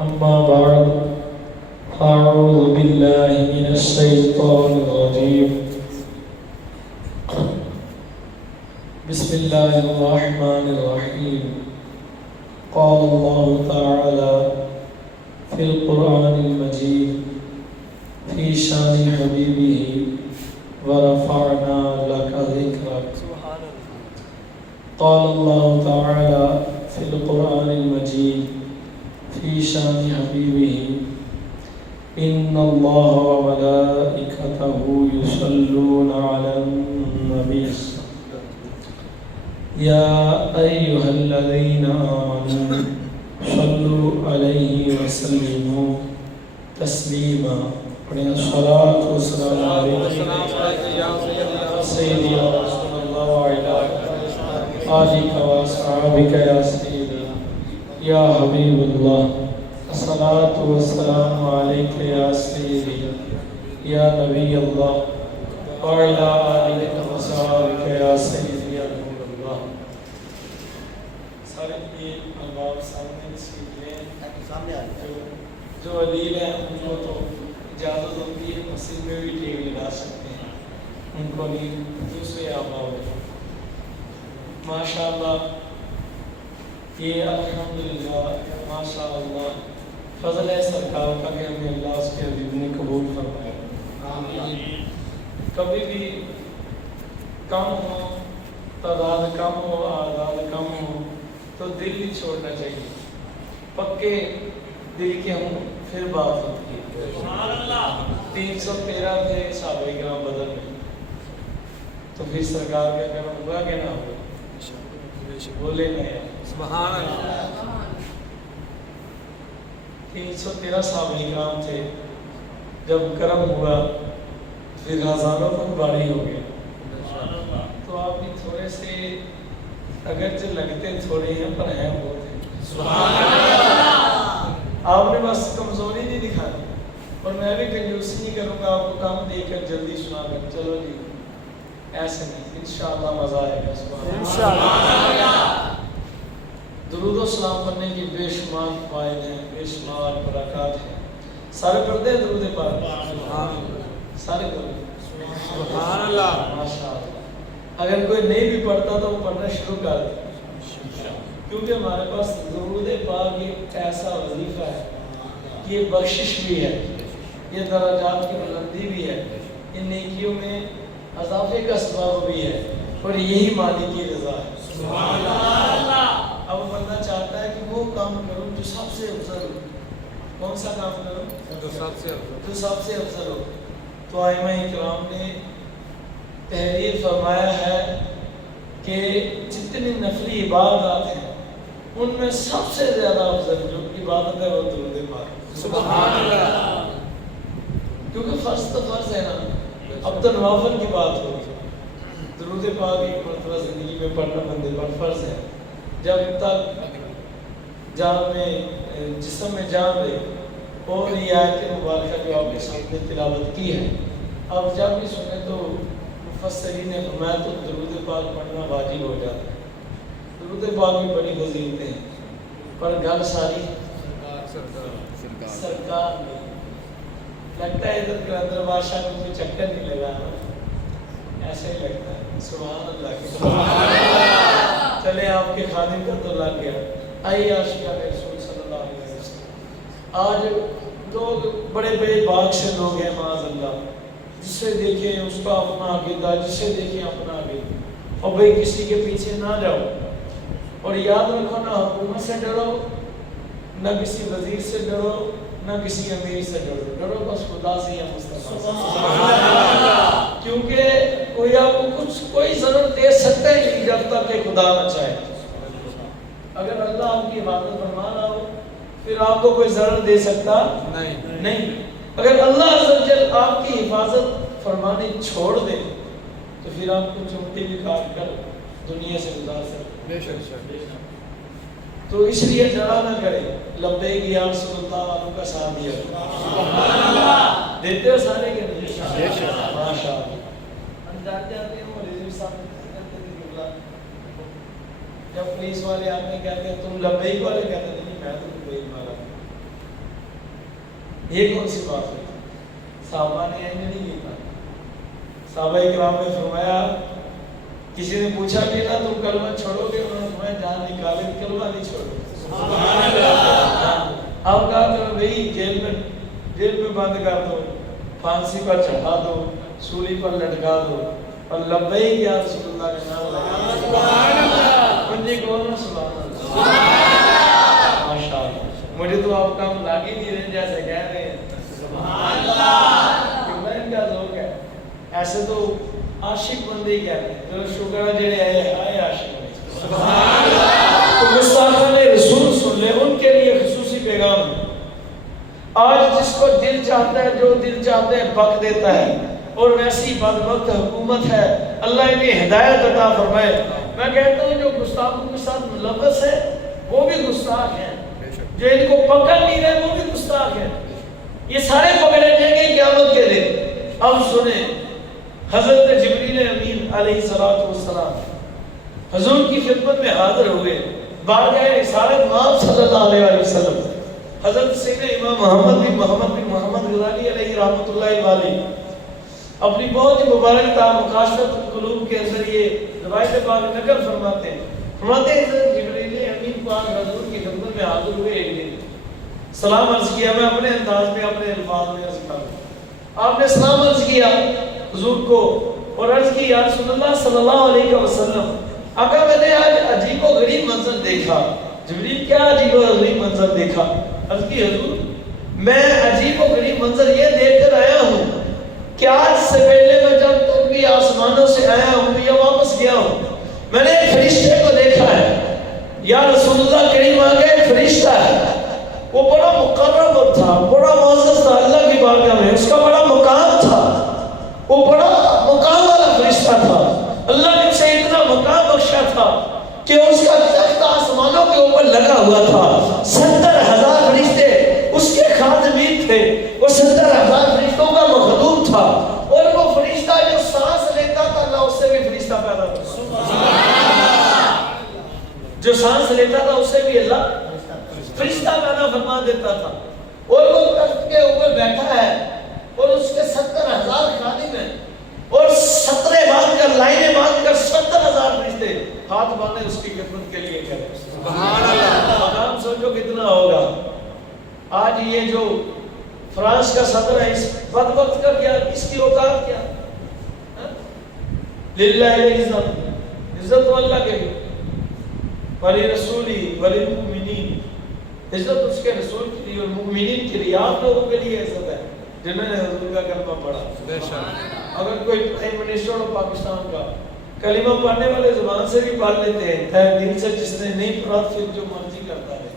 أما بعد أعوذ بالله من الشيطان الرجيم بسم الله الرحمن الرحيم قال الله تعالى في القرآن المجيد في شان حبيبه ورفعنا لك ذكرك قال الله تعالى في القرآن المجيد في شان حبيبه إن الله وملائكته يصلون على النبي يا أيها الذين آمنوا صلوا عليه وسلموا تسليما الصلاة والسلام عليك سيدي رسول الله وعلى آلك وأصحابك يا سيدي يا حبيب الله الصلاة والسلام عليك يا سيدي يا نبي الله وعلى آلك وأصحابك يا سيدي يا نور الله سارے الباب سامنے تشریف لیں جو علیل ہیں ان کو تو اجازت ہوتی ہے مسجد میں بھی ٹیک لگا سکتے ہیں ان کو نہیں دوسرے آبا ہوئے ماشاءاللہ یہ الحمدللہ ماشاءاللہ فضل ہے سرکار کا کہ ہمیں اللہ اس کے حبیب نے قبول فرمایا آمین کبھی بھی کم ہو تعداد کم ہو اعداد کم ہو تو دل نہیں چھوڑنا چاہیے پکے دل کے ہوں پھر بات ہوتی ہے 313 تھے صحابہ کرام بدر میں تو پھر سرکار کا کرم ہوا کہ نہ ہوا بولے نہیں سبحان اللہ 313 صحابہ کرام تھے جب کرم ہوا پھر ہزاروں پر باری ہو گیا تو آپ بھی تھوڑے سے اگرچہ لگتے تھوڑے ہیں پر ہیں بہت ہیں سبحان اللہ آپ نے بس کمزوری نہیں دکھانی اور میں بھی کنجوسی نہیں کروں گا آپ کو کام دے کر جلدی سنا کر چلو جی ایسے نہیں انشاءاللہ مزہ آئے گا انشاءاللہ درود و سلام پڑھنے کی بے شمار فوائد ہیں بے شمار برکات ہیں سارے پڑھتے ہیں درود پاک سارے پڑھتے سبحان اللہ ماشاءاللہ اگر کوئی نہیں بھی پڑھتا تو وہ پڑھنا شروع کر دے کیونکہ ہمارے پاس درود پاک ایک ایسا وظیفہ ہے کہ یہ بخشش بھی ہے یہ درجات کی بلندی بھی ہے ان نیکیوں میں اضافے کا سبب بھی ہے اور یہی مالک کی رضا ہے سبحان اللہ اب بندہ چاہتا ہے کہ وہ کام کروں جو سب سے افضل ہو کون سا کام کروں جو سب سے افضل ہو تو ائمہ اکرام نے تحریر فرمایا ہے کہ جتنی نفلی عبادات ہیں ان میں سب سے زیادہ افضل جو عبادت ہے وہ درود پاک سبحان اللہ کیونکہ فرض تو فرض ہے نا اب تو نوافل کی بات ہوگی درود پاک ایک مرتبہ زندگی میں پڑھنا بندے پر فرض ہے جب تک جان میں جسم میں جان رہے اور یہ آیت مبارکہ جو آپ کے سامنے تلاوت کی ہے اب جب بھی سنیں تو مفسرین نے فرمایا تو درود پاک پڑھنا واجب ہو جاتا ہے درود پاک بھی بڑی فضیلتیں ہیں پر گل ساری سرکار میں لگتا ہے ادھر کے اندر بادشاہ کو کوئی چکر نہیں لگا ایسے ہی لگتا ہے سبحان اللہ چلے آپ کے خادم کا تو لگ گیا آئیے عاشقان رسول صلی اللہ علیہ وسلم آج لوگ بڑے بڑے باغ سے لوگ ہیں معاذ اللہ جسے دیکھیں اس کا اپنا عقیدہ جسے دیکھیں اپنا عقیدہ اور بھئی کسی کے پیچھے نہ جاؤ اور یاد رکھو نہ حکومت سے ڈرو نہ کسی وزیر سے ڈرو نہ کسی امیر سے ڈرو بس خدا سے یا مصطفیٰ کیونکہ کوئی آپ کو کچھ کوئی ضرورت دے سکتا ہے نہیں جب تک کہ خدا نہ چاہے اگر اللہ آپ کی حفاظت فرما رہا ہو پھر آپ کو کوئی ضرورت دے سکتا نہیں اگر اللہ عز و جل آپ کی حفاظت فرمانی چھوڑ دے تو پھر آپ کو چمٹی بھی کاٹ کر دنیا سے گزار سکتے بے شک تو اس لیے جڑا نہ کرے لبیک یا رسول اللہ والوں کا ساتھ دیا دیتے ہو سارے کے نہیں ماشاءاللہ ہم جانتے ہیں وہ رضی صاحب جب پولیس والے آتے کہتے ہیں تم لبیک والے کہتے ہیں نہیں میں یہ کون سی بات ہے؟ صحابہ نے یہ نہیں کیا. صحابہ اکرام نے فرمایا کسی نے پوچھا بھی نا تم کلمہ چھوڑو گے؟ انہوں نے فرمایا جان نکالے کلمہ نہیں چھوڑو. سبحان اللہ. اب کہا تو بھئی جیل میں بند کر دو، پھانسی پر چڑھا دو، سولی پر لٹکا دو اور لبیک یا رسول اللہ کے نام لگا. سبحان اللہ. کنجی کون؟ سبحان اللہ. ماشاءاللہ. مجھے تو آپ کام لگ ہی نہیں رہے جیسے کہہ رہے ہیں. سبحان اللہ. کتنا ان کا ذوق ہے. ایسے تو عاشق بندے ہی کہتے ہیں، جو شکر ہے جڑے آئے عاشق بندے. سبحان اللہ. تو گستاخان رسول سن لے، ان کے لیے خصوصی پیغام ہے. آج جس کو دل چاہتا ہے، جو دل چاہتا ہے بک دیتا ہے، اور ویسی بدبخت حکومت ہے. اللہ انہیں ہدایت عطا فرمائے. میں کہتا ہوں جو گستاخوں کے ساتھ ملوث ہے وہ بھی گستاخ ہیں، جو ان کو پکڑ نہیں رہے وہ بھی گستاخ ہیں. یہ سارے پکڑے جائیں گے قیامت کے دن. اب سنیں، حضرت جبریل امین علیہ السلام حضور کی خدمت میں حاضر ہوئے. بارگاہ رسالت مآب صلی اللہ علیہ وسلم حضرت سیدنا امام محمد بن محمد غزالی علیہ رحمۃ اللہ علیہ اپنی بہت ہی مبارک مکاشفۃ القلوب کے ذریعے روایت پاک نقل فرماتے ہیں. حضرت جبریل امین پاک حضور کی خدمت میں حاضر ہوئے. ایک دن سلام عرض کیا. میں اپنے انداز میں اپنے الفاظ میں عرض کروں. آپ نے سلام عرض کیا حضور کو اور عرض کی یا رسول اللہ صلی اللہ علیہ وسلم، آقا میں نے آج عجیب و غریب منظر دیکھا. جبریل کیا عجیب و غریب منظر دیکھا؟ عرض کی حضور میں عجیب و غریب منظر یہ دیکھ کر آیا ہوں کہ آج سے پہلے میں جب تک بھی آسمانوں سے آیا ہوں یا واپس گیا ہوں، میں نے ایک فرشتے کو دیکھا ہے. یا رسول اللہ کریم آگے ایک فرشتہ ہے، وہ بڑا مقرب تھا، بڑا معزز تھا اللہ کی بارگاہ میں، اس کا بڑا مقام تھا، وہ بڑا مقام والا فرشتہ تھا. اللہ نے اسے اتنا مقام بخشا تھا کہ اس کا تخت آسمانوں کے اوپر لگا ہوا تھا. 70,000 فرشتے اس کے خادمین تھے. وہ 70,000 فرشتوں کا مخدوم تھا. اور وہ فرشتہ جو سانس لیتا تھا اللہ اس سے بھی فرشتہ پیدا کرتا. جو سانس لیتا تھا اس سے بھی اللہ فرشتہ پیدا فرما دیتا تھا. اور وہ تخت کے اوپر بیٹھا ہے اور اس کے 70,000 خادم ہیں اور 17 باندھ کر لائنیں باندھ کر 70,000 فرشتے ہاتھ باندھے اس کی خدمت کے لیے کریں. سبحان اللہ. مقام سوچو کتنا ہوگا. آج یہ جو فرانس کا صدر ہے، اس بدبخت کا کیا، اس کی اوقات کیا؟ للہ العزت، عزت تو اللہ کے لیے، ولی رسولی ولی المؤمنین، عزت اس کے رسول کے لیے اور مومنین کے لیے. آپ لوگوں کے لیے عزت ہے جنہوں نے حضور کا کلمہ پڑھا. اگر کوئی پرائم منسٹر ہو پاکستان کا، کلمہ پڑھنے والے زبان سے بھی پڑھ لیتے ہیں، تہ دل سے جس نے نہیں پڑھا پھر جو مرضی کرتا ہے.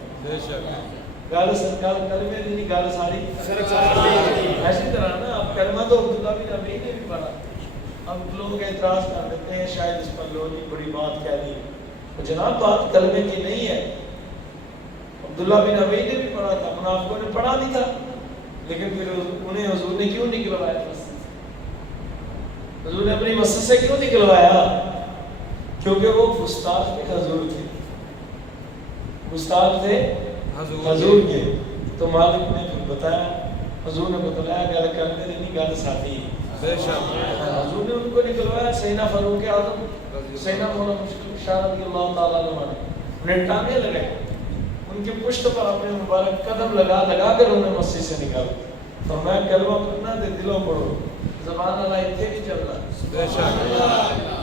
گال سرکار کلمے نہیں، گال ساری ایسی طرح نا. اب کلمہ تو عبداللہ بن ابی نے بھی پڑھا. اب لوگ اعتراض کر دیتے ہیں شاید اس پر لوگوں نے بڑی بات کہہ دی. جناب بات کلمے کی نہیں ہے. عبداللہ بن ابی نے بھی پڑھا تھا، منافقوں نے پڑھا نہیں تھا، لیکن پھر انہیں حضور نے کیوں نکلوایا؟ حضور نے اپنی مسجد سے کیوں نکلوایا؟ کیونکہ وہ گستاخ کے حضور تھے، گستاخ تھے حضور کے. تو مالک نے پھر بتایا، حضور نے بتلایا گل کرنے نہیں گل ساتھی. حضور نے ان کو نکلوایا. سیدنا فاروق اعظم، سیدنا مولانا مشکل شاہ رضی اللہ تعالیٰ عنہ انہیں ٹانگے لگائے، ان کی پشت پر اپنے مبارک قدم لگا کر انہیں مسجد سے نکالا. فرمایا کلمہ پڑھنا دے دلوں پڑھو، زبان اللہ اتنے نہیں چلنا.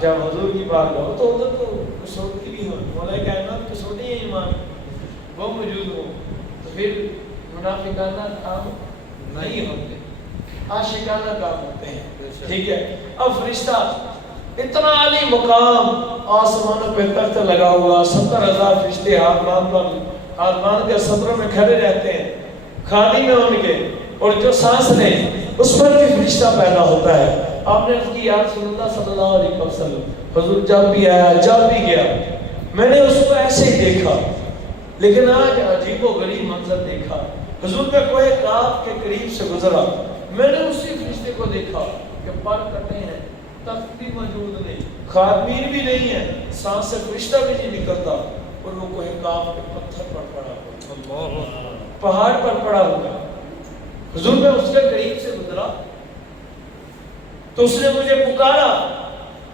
جب حضور کی بات کرو تو ادھر تو کسوٹی بھی ہو، مولا کائنات کسوٹی ہے ایمان، وہ موجود ہو تو پھر منافقانہ کام نہیں ہوتے، عاشقانہ کام ہوتے ہیں. ٹھیک ہے. اب فرشتہ اتنا عالی مقام آسمانوں پہ تخت لگا ہوا، 70,000 فرشتے ہاتھ باندھ کر صدروں میں کھڑے رہتے ہیں، خادم میں ان کے، اور جو سانس لے اس پر بھی فرشتہ پیدا ہوتا ہے. آپ نے اس کی یا رسول اللہ صلی اللہ علیہ وسلم، حضور جب بھی آیا جب بھی گیا میں نے اس کو ایسے ہی دیکھا، لیکن آج عجیب و غریب منظر دیکھا. حضور پہ کوئی کاف کے قریب سے گزرا، میں نے اسی فرشتے کو دیکھا کہ پر کٹے ہیں، تخت بھی موجود نہیں، خادمین بھی نہیں ہے، سانس سے فرشتہ بھی نہیں نکلتا، اور وہ کوئی کاف کے پتھر پر پڑا ہوا، پہاڑ پر پڑا ہوا. حضور میں اس کے قریب سے گزرا تو اس نے مجھے پکارا،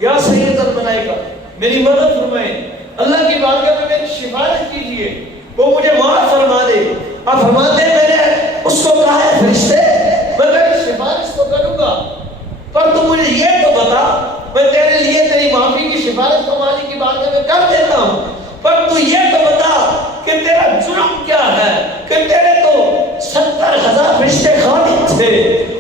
یا سید الملائکہ میری مدد فرمائیں، اللہ کی بارگاہ میں میری سفارش کیجیے، وہ مجھے معاف فرما دے۔ آپ فرماتے ہیں میں نے اس کو کہا ہے فرشتے میں تیری سفارش تو کروں گا، پر تو مجھے یہ تو بتا، میں تیرے لیے تیری معافی کی سفارش تو مالک کی بارگاہ میں کر دیتا ہوں، پر تو یہ تو بتا کہ تیرا جرم کیا ہے، کہ تیرے تو 70,000 فرشتے خادم تھے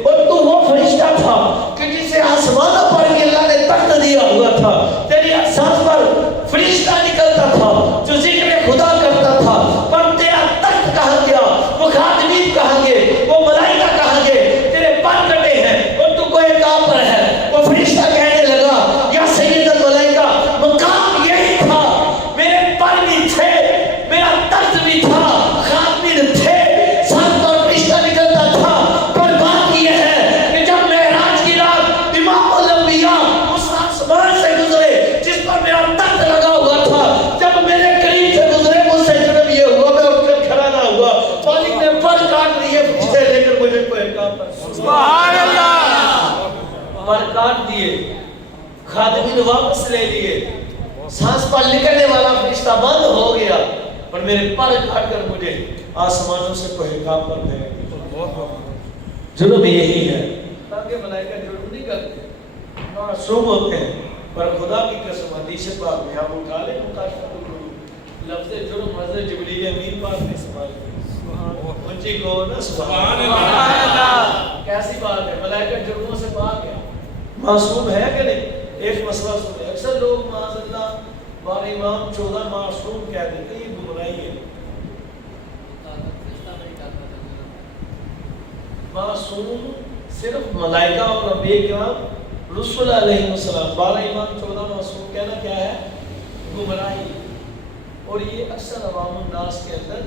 اور تو وہ فرشتہ تھا کہ جسے آسمانوں پر اللہ نے تخت دیا ہوا تھا، تیری احساس پر فرشتہ نکلتا تھا جو ذکر خدا کرتا تھا، پر تیرا تخت کہاں گیا، وہ خادمین کہاں گئے، وہ ملائکہ کہاں گئے، تیرے پر کٹے ہیں اور تو کوئی کام پر ہے۔ وہ فرشتہ کہنے لگا، یا سید الملائکہ مقام یہی تھا، میرے پر بھی تھے، میرا تخت بھی تھا، خادمین تھے، ساتھ اور فرشتہ نکلتا تھا، پر بات یہ ہے کہ جب معراج کی رات امام الانبیاء اس آسمان سے گزرے جس پر میرا تخت لگا ہوا تھا، جب میرے قریب سے گزرے مجھ سے جرم یہ ہوا میں اٹھ کر کھڑا نہ ہوا، مالک نے پر کاٹ لیے فرشتے لے کر مجھے کوئی کام پر سبحان اللہ پر کاٹ دیے، خادمین واپس لے لیے، سانس پر نکلنے والا فرشتہ بند ہو گیا، پر میرے پر کاٹ کر مجھے آسمانوں سے کوئی کام پر بھیج دیا۔ جرم یہی ہے، تاکہ ملائکہ جرم نہیں کرتے، معصوم ہوتے ہیں، پر خدا کی قسم حدیث پاک میں ہم اٹھا لیں مکاشفۃ القلوب، لفظ جرم حضرت جبریل امین پاک نے استعمال کیا۔ اونچی کو نا سبحان اللہ، کیسی بات ہے، ملائکہ جرموں سے پاک ہے، معصوم ہے کہ نہیں؟ ایک مسئلہ سنیں، اکثر لوگ معاذ اللہ بار امام 14 معصوم کہہ دیتے ہیں، یہ گمراہی ہے۔ معصوم صرف ملائکہ اور انبیاء کرام رسول علیہ السلام، 12 امام 14 معصوم کہنا کیا ہے؟ گمراہی، اور یہ اکثر عوام الناس کے اندر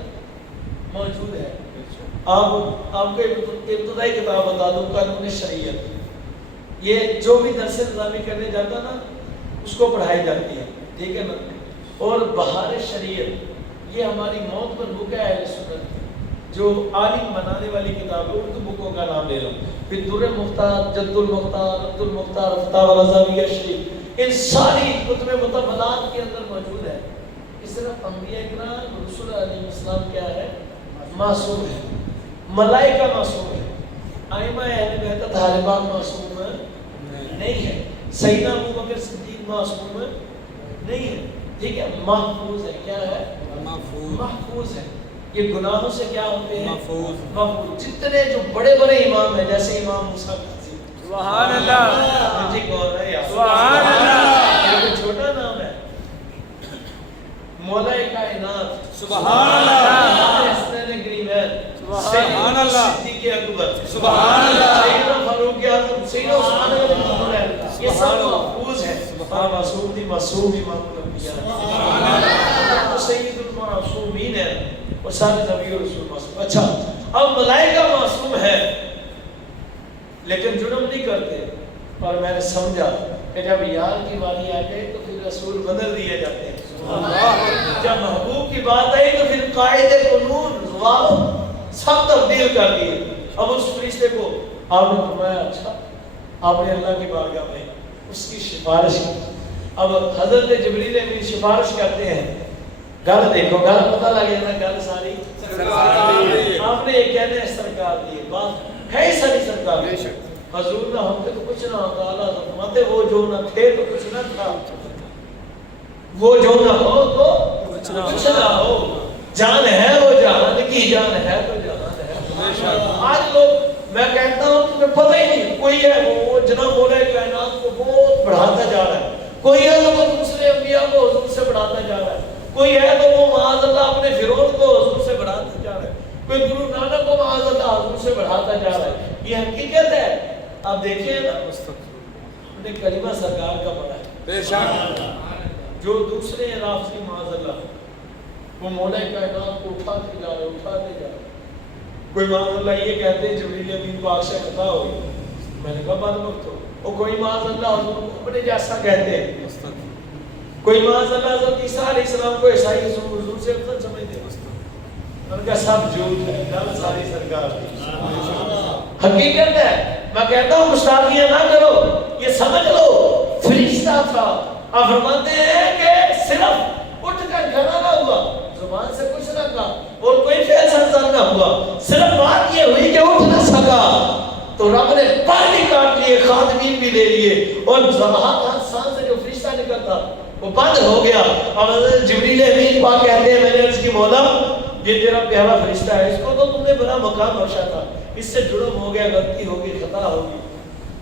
موجود ہے۔ آپ کو ابتدائی کتاب بتا دوں، قانون شریعت، یہ جو بھی درس نظامی کرنے جاتا نا اس کو پڑھائی جاتی ہے، ٹھیک ہے نا، اور بہار شریعت یہ ہماری موت پر بک ہے اہل سنت، جو عالم بنانے والی کتاب ہے، اردو بکوں کا نام لے لو، پھر در مختار، جد المختار، عبد المختار، فتاوی رضاویہ شریف، ان ساری کتب مطولات کے اندر موجود ہے۔ اس طرح انبیاء کرام رسول علیہ السلام کیا ہے؟ معصوم ہے، ملائکہ معصوم ہے، ائمہ اہل بیت طاہرین معصوم نہیں ہے، سیدنا ابوبکر صدیق معصوم نہیں ہے، ٹھیک ہے، محفوظ ہے، کیا ہے؟ محفوظ ہے، یہ گناہوں سے کیا ہوتے ہیں؟ محفوظ۔ جتنے جو بڑے بڑے امام ہیں جیسے امام موسیٰ قاضی، سبحان اللہ، مجھے کون ہے یا سبحان اللہ، یہ کوئی چھوٹا نام ہے، مولا کائنات، سبحان اللہ، حسنین گریمین، سبحان اللہ، صدیق اکبر، سبحان اللہ، سیدنا فاروق اعظم، سیدنا عثمان غنی، یہ سب محفوظ ہیں، معصوم دی معصوم امام الانبیاء، سبحان اللہ، سید المعصومین ہے، اور سارے نبی اور رسول معصوم۔ اچھا، اب ملائکہ معصوم ہے لیکن جرم نہیں کرتے، اور میں نے سمجھا کہ جب یار کی باری آ گئی تو پھر رسول بدل دیے جاتے ہیں، جب محبوب کی بات آئی تو پھر قائد قانون سب تبدیل کر دیے۔ اب اس فرشتے کو آپ نے فرمایا، اچھا آپ نے اللہ کی بارگاہ میں اس کی سفارش کی، اب حضرت جبریل امین سفارش کرتے ہیں، گل دیکھو، گل پتہ لگ جانا، گل ساری آپ نے یہ کہنا ہے سرکار دی بات ہے، ساری سرکار حضور نہ ہوتے تو کچھ نہ ہوتا، اللہ فرماتے وہ جو نہ تھے تو کچھ نہ تھا، وہ جو نہ ہو تو کچھ نہ ہو، جان ہے وہ جہان کی جان ہے تو جہان ہے۔ آج لوگ میں کہتا ہوں تمہیں پتہ ہی نہیں، کوئی ہے وہ جناب مولا کائنات کو بہت بڑھاتا جا رہا ہے، کوئی ہے تو وہ دوسرے انبیاء کو حضور سے بڑھاتا جا رہا ہے، کوئی ہے تو وہ معاذ اللہ اپنے فرعون کو حضور سے بڑھاتا جا رہا ہے، کوئی گرو نانک کو معاذ اللہ حضور سے بڑھاتا جا رہا ہے، یہ حقیقت ہے۔ آپ دیکھیں نا، اپنے کلمہ سرکار کا پڑھا ہے، بے شک جو دوسرے رافضی معاذ اللہ وہ مولا کائنات کو اٹھاتے جا رہے، اٹھاتے جا رہے، کوئی معاذ اللہ یہ کہتے ہیں جبریل امین پاک سے خطا ہوئی، میں نے کہا بات مت ہو، اور کوئی معاذ اللہ حضور کو اپنے جیسا کہتے ہیں، کوئی معاذ اللہ حضرت عیسیٰ علیہ السلام کو عیسائی حضور سے افضل سمجھتے ہیں، ان کا سب جھوٹ ہے، گل ساری سرکار حقیقت ہے، میں کہتا ہوں گستاخیاں نہ کرو، یہ سمجھ لو فرشتہ تھا. آپ فرماتے ہیں کہ صرف اٹھ کر کھڑا نہ ہوا، زبان سے کچھ نہ کہا اور کوئی فعل سرزد نہ ہوا، صرف بات یہ ہوئی کہ اٹھ نہ سکا تو رب نے پر بھی کاٹ لیے، خادمین بھی لے لیے، اور ہاتھ سان سے جو فرشتہ نکلتا وہ بند ہو گیا. اب جبریل امین پاک کہتے ہیں میں نے عرض کی مولا یہ تیرا پیارا فرشتہ ہے، اس کو تو تم نے بڑا مقام بخشا تھا، اس سے جرم ہو گیا، غلطی ہوگی، خطا ہوگی،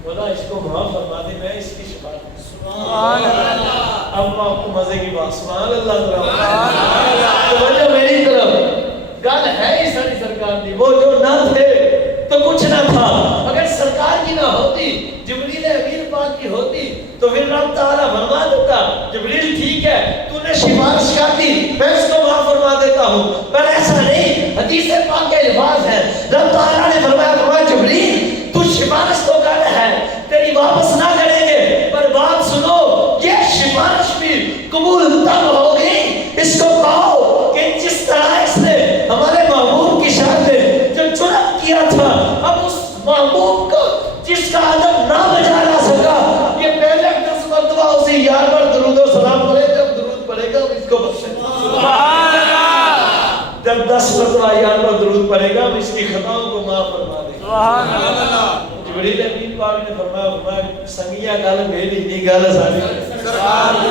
مولا اس کو معاف فرما دے، میں اس کی شفاعت. سبحان اللہ. اب آپ کو مزے کی بات، سبحان اللہ. توجہ میری طرف، گل ہے ہی ساری سرکار دی، وہ جو نہ تھے تو کچھ نہ تھا. اگر سرکار کی نہ ہوتی، جبریل امین پاک کی ہوتی تو پھر رب تعالیٰ فرما دیتا جبریل ٹھیک ہے تو نے سفارش کر دی میں اس کو معاف فرما دیتا ہوں، پر ایسا نہیں. حدیث پاک کے الفاظ ہیں، رب تعالیٰ نے فرمایا جبریل تو سفارش تو کر ہے، تیری واپس نہ کریں گے، پر بات سنو یہ سفارش بھی قبول تب ہوگی اس کو کہو کہ جس طرح اس نے ہمارے محبوب کی شان میں جو جرم کیا تھا، اب اس محبوب کو جس کا ادب نہ بجا نہ سکا، یہ پہلے 10 مرتبہ اسی یار پر درود و سلام پڑھے، جب درود پڑھے گا اس کو بخشے. سبحان اللہ. جب 10 مرتبہ یار پر درود پڑھے گا اس کی خطاؤں کو معاف فرما دے. سبحان اللہ. جبریل امین پاک نے فرمایا سنگیا گل میری نہیں گل ساری سرکار دی.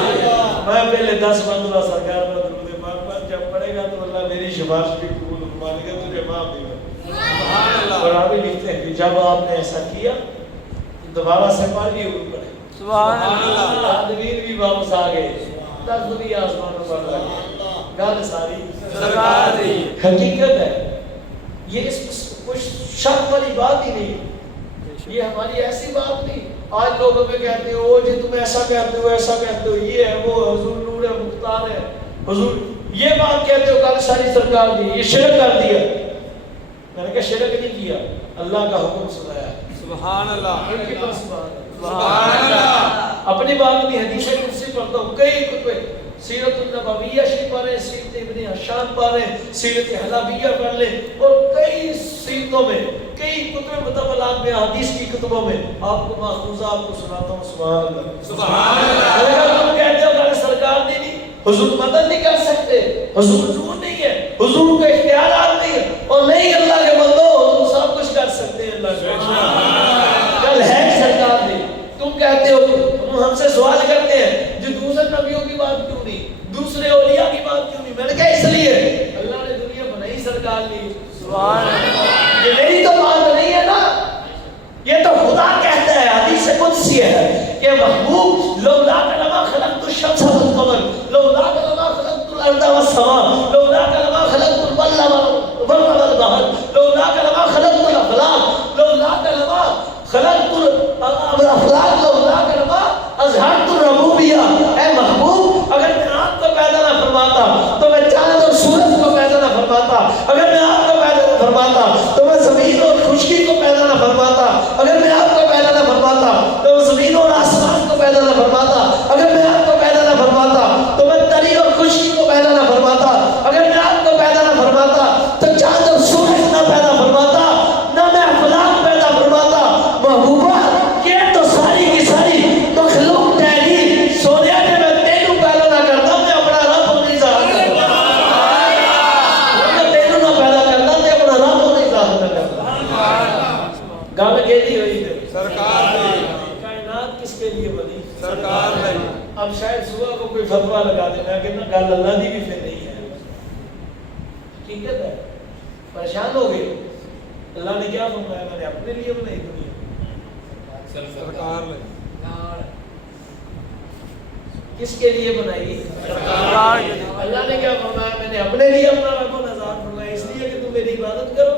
میں پہلے 10 مرتبہ سرکار پر درود پاک پڑھ، جب پڑھے گا تو اللہ میری سفارش بھی قبول فرما لے گا، تجھے معاف دے گا. اور آپ لکھتے ہیں کہ جب آپ نے ایسا کیا دوبارہ سے پڑھ بھی اوپر پڑے. سبحان اللہ. آدمین بھی واپس آ گئے، درد بھی آسمان پر لگے، گل ساری سرکار دی. حقیقت ہے یہ اس کچھ شک والی بات ہی نہیں، یہ ہماری ایسی بات نہیں. آج لوگ ہمیں کہتے ہیں او جی تم ایسا کہتے ہو ایسا کہتے ہو، یہ ہے وہ حضور نور ہے مختار ہے حضور، یہ بات کہتے ہو گل ساری سرکار دی، یہ شرک کر دیا. میں نے کہا شرک نہیں کیا، اللہ کا حکم سنایا. سبحان اللہ. سبحان اللہ. اپنی بات نہیں، حدیث قدسی پڑھتا ہوں، کئی کتب سیرت النبویہ شریف پڑھ لیں، سیرت ابن حشام پڑھ لیں، سیرت حلبیہ پڑھ لیں، اور کئی سیرتوں میں کئی کتب مطولات میں حدیث کی کتبوں میں آپ کو ماخوذہ آپ کو سناتا ہوں. سبحان اللہ. سبحان اللہ. تم کہتے ہو کہ سرکار دی نہیں، حضور مدد نہیں کر سکتے، حضور روح نہیں ہے، حضور کے اختیارات نہیں ہے، اور نہیں اللہ کے بندو حضور سب کچھ کر سکتے ہیں. اللہ کا کل ہے سرکار دی. تم کہتے ہو، تم ہم سے سوال کرتے ہیں جو دوسرے نبیوں کی بات کیوں نہیں، دوسرے اولیاء کی بات کیوں نہیں؟ میں نے کہا اس لیے اللہ نے دنیا بنائی سرکار لی. سبحان اللہ. یہ میری تو بات نہیں ہے نا، یہ تو خدا کہتا ہے، حدیث قدسی ہے کہ محبوب لولا لما خلقت الشمس والقمر لولا لما خلقت الارض والسماء لولا لما خلقت البر والبحر لولا لما خلقت الافلاك لولا لما خلقت الافلاك لولا لما اظہرت الربوبیہ. اے محبوب اگر میں آپ کو پیدا نہ فرماتا تو میں چاند اور سورج کو پیدا نہ فرماتا، اگر میں آپ کو پیدا نہ فرماتا تو میں زمین اور خشکی کو پیدا نہ فرماتا، اگر میں آپ کو پیدا نہ فرماتا تو میں زمین اور آسمان کو پیدا نہ فرماتا، اگر میں آپ کو پیدا نہ فرماتا تو میں تری اور خشکی کو پیدا نہ فرماتا، اگر میں آپ کو پیدا نہ فرماتا تو چاند اور سورج نہ پیدا فرماتا، نہ میں افلاک پیدا فرماتا. محبوبہ یہ تو ساری کی ساری مخلوق تیری سونے کے میں تینوں پیدا نہ کرتا، میں اپنا رب نہیں ظاہر کرتا، میں تینوں نہ پیدا کرتا، میں اپنا رب نہیں ظاہر کرتا. گل کہتی ہوئی ہے سرکار نے کائنات کس کے لیے بنی؟ سرکار نے. اب شاید صبح کو کوئی فتویٰ لگا دینا کہ نہ گل اللہ دی بھی پھر نہیں ہے. حقیقت ہے پریشان ہو گئے. اللہ نے کیا فرمایا؟ میں نے اپنے لیے بنائی دنیا. سرکار نے کس کے لیے بنائی؟ سرکار. اللہ نے کیا فرمایا؟ میں نے اپنے لیے اپنا رب و نظار فرمایا اس لیے کہ تم میری عبادت کرو.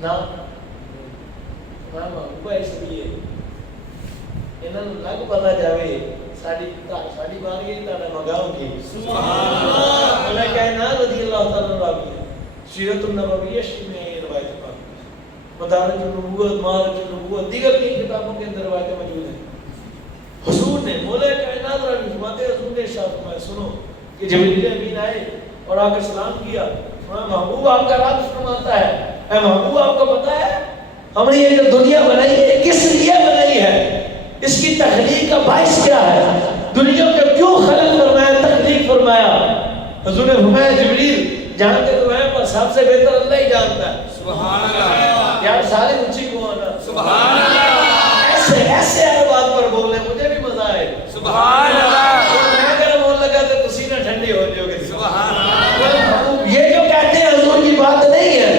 نہ محبوبہ اس لیے انہاں نوں لگ پتا جاوے ساڈی بارگاہ تہاڈا مقام کی. سبحان اللہ. اللہ کائنات رضی اللہ تعالی عنہ راوی سیرت النبویہ شریف میں یہ روایت پاک مدارج النبوت معارج النبوت دیگر کی کتابوں کے اندر روایتیں موجود ہیں. حضور نے مولا کائنات راوی فرماتے ہیں حضور نے ارشاد فرمایا سنو کہ جبریل امین آئے اور آ کر سلام کیا. محبوب آپ کا رب فرماتا ہے اے محبوب آپ کو پتا ہے ہم نے یہ جو دنیا بنائی ہے کس لیے بنائی ہے؟ اس کی تخلیق کا باعث کیا ہے؟ دنیا کو کیوں خلق فرمایا، تخلیق فرمایا؟ حضور نے فرمایا جبریل جانتے تو ہیں پر سب سے بہتر اللہ ہی جانتا ہے۔ سبحان اللہ یار سارے اونچی کو آنا سبحان اللہ ایسے ہر بات پر بولنے مجھے بھی مزہ آئے۔ سبحان اللہ میں اگر بول لگا تو پسینہ ٹھنڈے ہو جاؤ گے۔ سبحان اللہ یہ جو کہتے ہیں حضور کی بات نہیں ہے،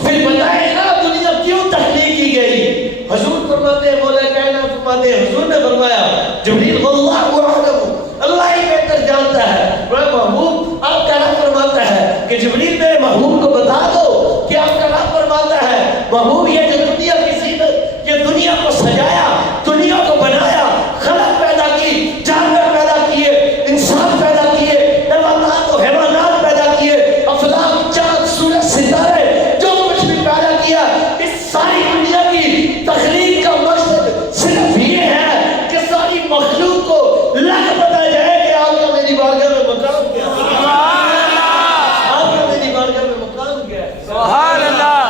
پھر بتائیں نا دنیا کیوں تخلیق کی گئی؟ حضور فرماتے ہیں، مولا کائنات فرماتے ہیں، حضور نے فرمایا جبریل واللہ اعلم، اللہ ہی بہتر جانتا ہے۔ میرے محبوب آپ کا رب فرماتا ہے کہ جبریل میرے محبوب کو بتا دو کہ آپ کا رب فرماتا ہے محبوب یہ جو دنیا کی زینت، یہ دنیا کو سجایا، دنیا کو بنایا، خلق پیدا کی، جانور پیدا کیے، انسان پیدا کیے، نباتات و حیوانات پیدا کیے، افلاک، چاند، سورج، ستارے، جو کچھ بھی پیدا کیا، اس ساری دنیا کی تخلیق کا مقصد صرف یہ ہے کہ ساری مخلوق کو لگ پتہ جائے کہ آپ کا میری بارگاہ میں مقام کیا ہے، آپ کا میری بارگاہ میں مقام کیا ہے۔ سبحان اللہ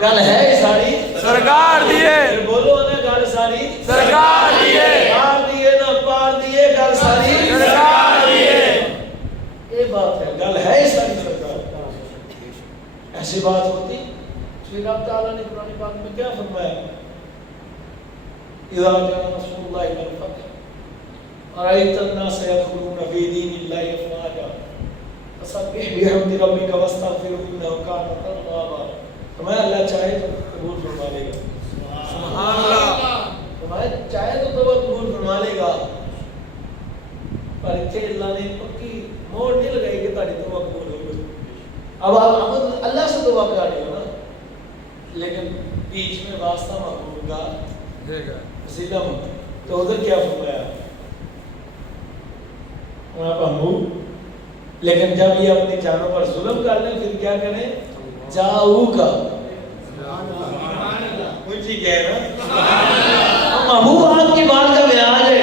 گل ہے ساری سرکار دیے بولو نا، گل ساری سرکار دیے پار دیے نا، پار دیے، گل ساری سرکار دیے یہ بات ہے، گل ہے ساری سرکار۔ ایسی بات ہوتی پھر رب تعالیٰ نے قرآن پاک میں کیا فرمایا؟ اذا جاء نصر اللہ والفتح ورأيت الناس يدخلون في دين الله افواجا فسبح بحمد ربك واستغفره انه كان توابا۔ فرمایا اللہ چاہے تو قبول فرما لے گا، سبحان اللہ فرمایا چاہے تو توبہ قبول فرما لے گا، پر اتنے اللہ نے پکی موڑ نہیں لگائی کہ تاری توبہ قبول ہو گئی۔ اب آپ اللہ سے توبہ کر رہے ہو نا، لیکن بیچ میں واسطہ محبوب کا وسیلہ مت، تو ادھر کیا فرمایا؟ محبوب لیکن جب یہ اپنی جانوں پر ظلم کر لیں پھر کیا کریں؟ جاؤ کا اونچی کہہ نا محبوب آپ کی بارگاہ میں آ جائے،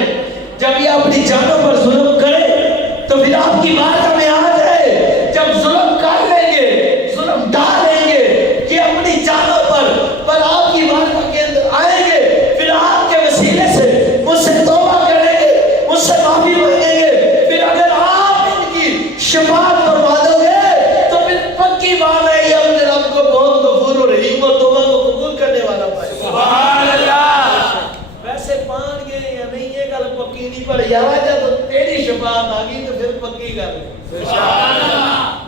جب یہ اپنی جانوں پر ظلم کرے تو پھر آپ کی بارگاہ میں آ جائے، جب ظلم کر لیں گے، ظلم ڈالیں گے کہ اپنی جانوں پر آپ کی بارگاہ کے اندر آئیں گے، پھر آپ کے وسیلے سے مجھ سے توبہ کریں گے، مجھ سے معافی مانگیں گے، پھر اگر آپ ان کی شفاعت فرما دو گے تو پھر پکی بات ہے یہ اپنے رب کو بہت غفور و رحیم اور توبہ کو قبول کرنے والا پائے۔ سبحان اللہ ویسے مان گئے یا نہیں یہ گل پکی نہیں، پر یار جب تیری شفاعت آ گئی تو پھر پکی گل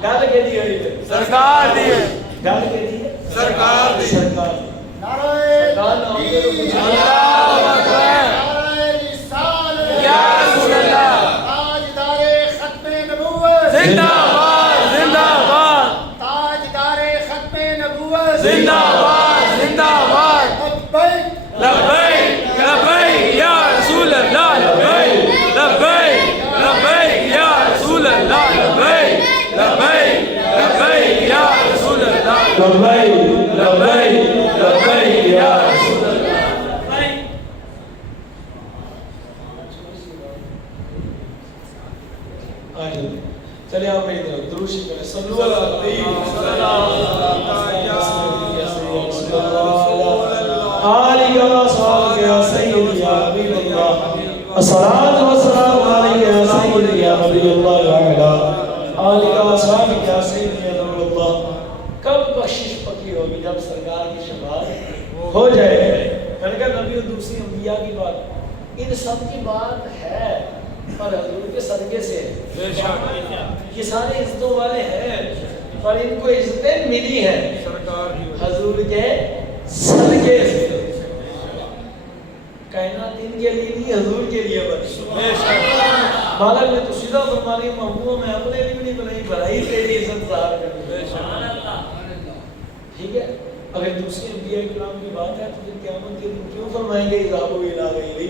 گل کے دی ہوئی ہے سرکار دیے گل کے دی ہے سرکار دی سرکار دی۔ سرکار نہ ہوگی تو کچھ نہیں۔ اللہ اکبر یا رسول اللہ زندہ باد زندہ باد زندہ باد زندہ باد لبیک لبیک یا رسول اللہ لبیک لبیک لبیک یا رسول اللہ لبیک لبیک لبیک یا رسول اللہ لبیک لبیک لبیک یا رسول اللہ۔ چلے آپ میری طرف دروشی کریں، صلو علی النبی صلی اللہ علیہ وسلم آلہ و صحابہ یا سیدی یا حبیب اللہ الصلاۃ والسلام علیک یا سیدی یا نبی اللہ اعلی آلہ و صحابہ یا سیدی یا نور اللہ۔ کب بخشش پکی ہوگی؟ جب سرکار کی شفاعت ہو جائے۔ میں نے کہا نبی اور دوسری انبیاء کی بات، ان سب کی بات ہے پر حضور کے صدقے سے یہ سارے عزتوں والے ہیں، پر ان کو عزتیں ملی ہیں حضور کے صدقے سے۔ کائنات ان کے لیے نہیں، حضور کے لیے بنی۔ مالک نے تو سیدھا فرما لیا محبوب میں اپنے لیے نہیں بنائی، بھلائی تیری عزت ظاہر کرنی۔ ٹھیک ہے، اگر دوسری انبیاء کرام کی بات ہے تو پھر قیامت کے دن کیوں فرمائیں گے اذهبوا الى غیری؟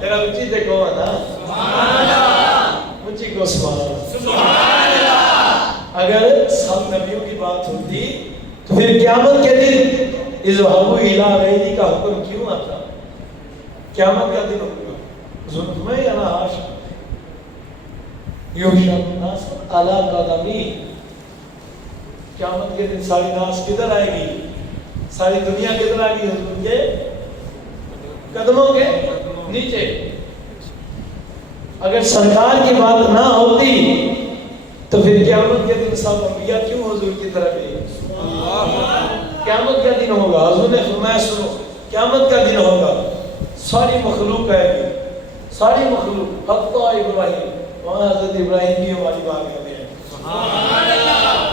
تیرا اونچی تے کون نا؟ سبحان اللہ، اونچی کو سبحان اللہ۔ اگر سب نبیوں کی بات ہوتی تو پھر قیامت کے دن اذهبوا الى غیری کا حکم کیوں آتا؟ قیامت کا دن ہوگا ظلم میں یا نہ حاشا یحشر الناس علی قدمی، قیامت کے دن ساری ناس کدھر آئے گی؟ ساری دنیا کدھر آئے گی؟ حضور کے قدموں کے نیچے۔ اگر سرکار کی بات نہ ہوتی تو پھر قیامت کے دن سب انبیاء کیوں حضور کی طرف گئے؟ قیامت کا دن ہوگا، حضور نے فرمایا سنو، قیامت کا دن ہوگا، ساری مخلوق آئے گی، ساری مخلوق، حتیٰ ابراہیم، وہاں حضرت ابراہیم بھی ہماری بات کر رہے ہیں۔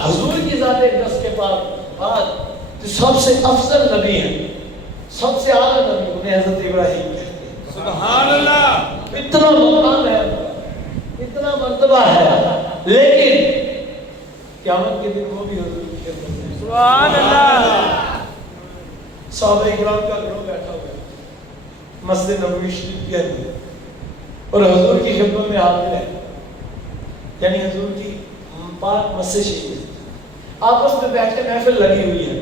حضور کی ذات اقدس کے بعد جو سب سے افضل نبی ہیں، سب سے اعلیٰ نبی، انہیں حضرت ابراہیم کہتے ہیں۔ سبحان اللہ، اتنا مقام ہے، اتنا مرتبہ ہے، لیکن قیامت کے دن وہ بھی حضور کی خدمت میں۔ سبحان اللہ۔ صحابہ کرام کا گروہ بیٹھا ہوا ہے مسجد نبوی شریف کے اندر اور حضور کی خدمت میں حاضر ہے، یعنی حضور کی پاک مسجد شریف، آپس میں بیٹھ کے محفل لگی ہوئی ہے،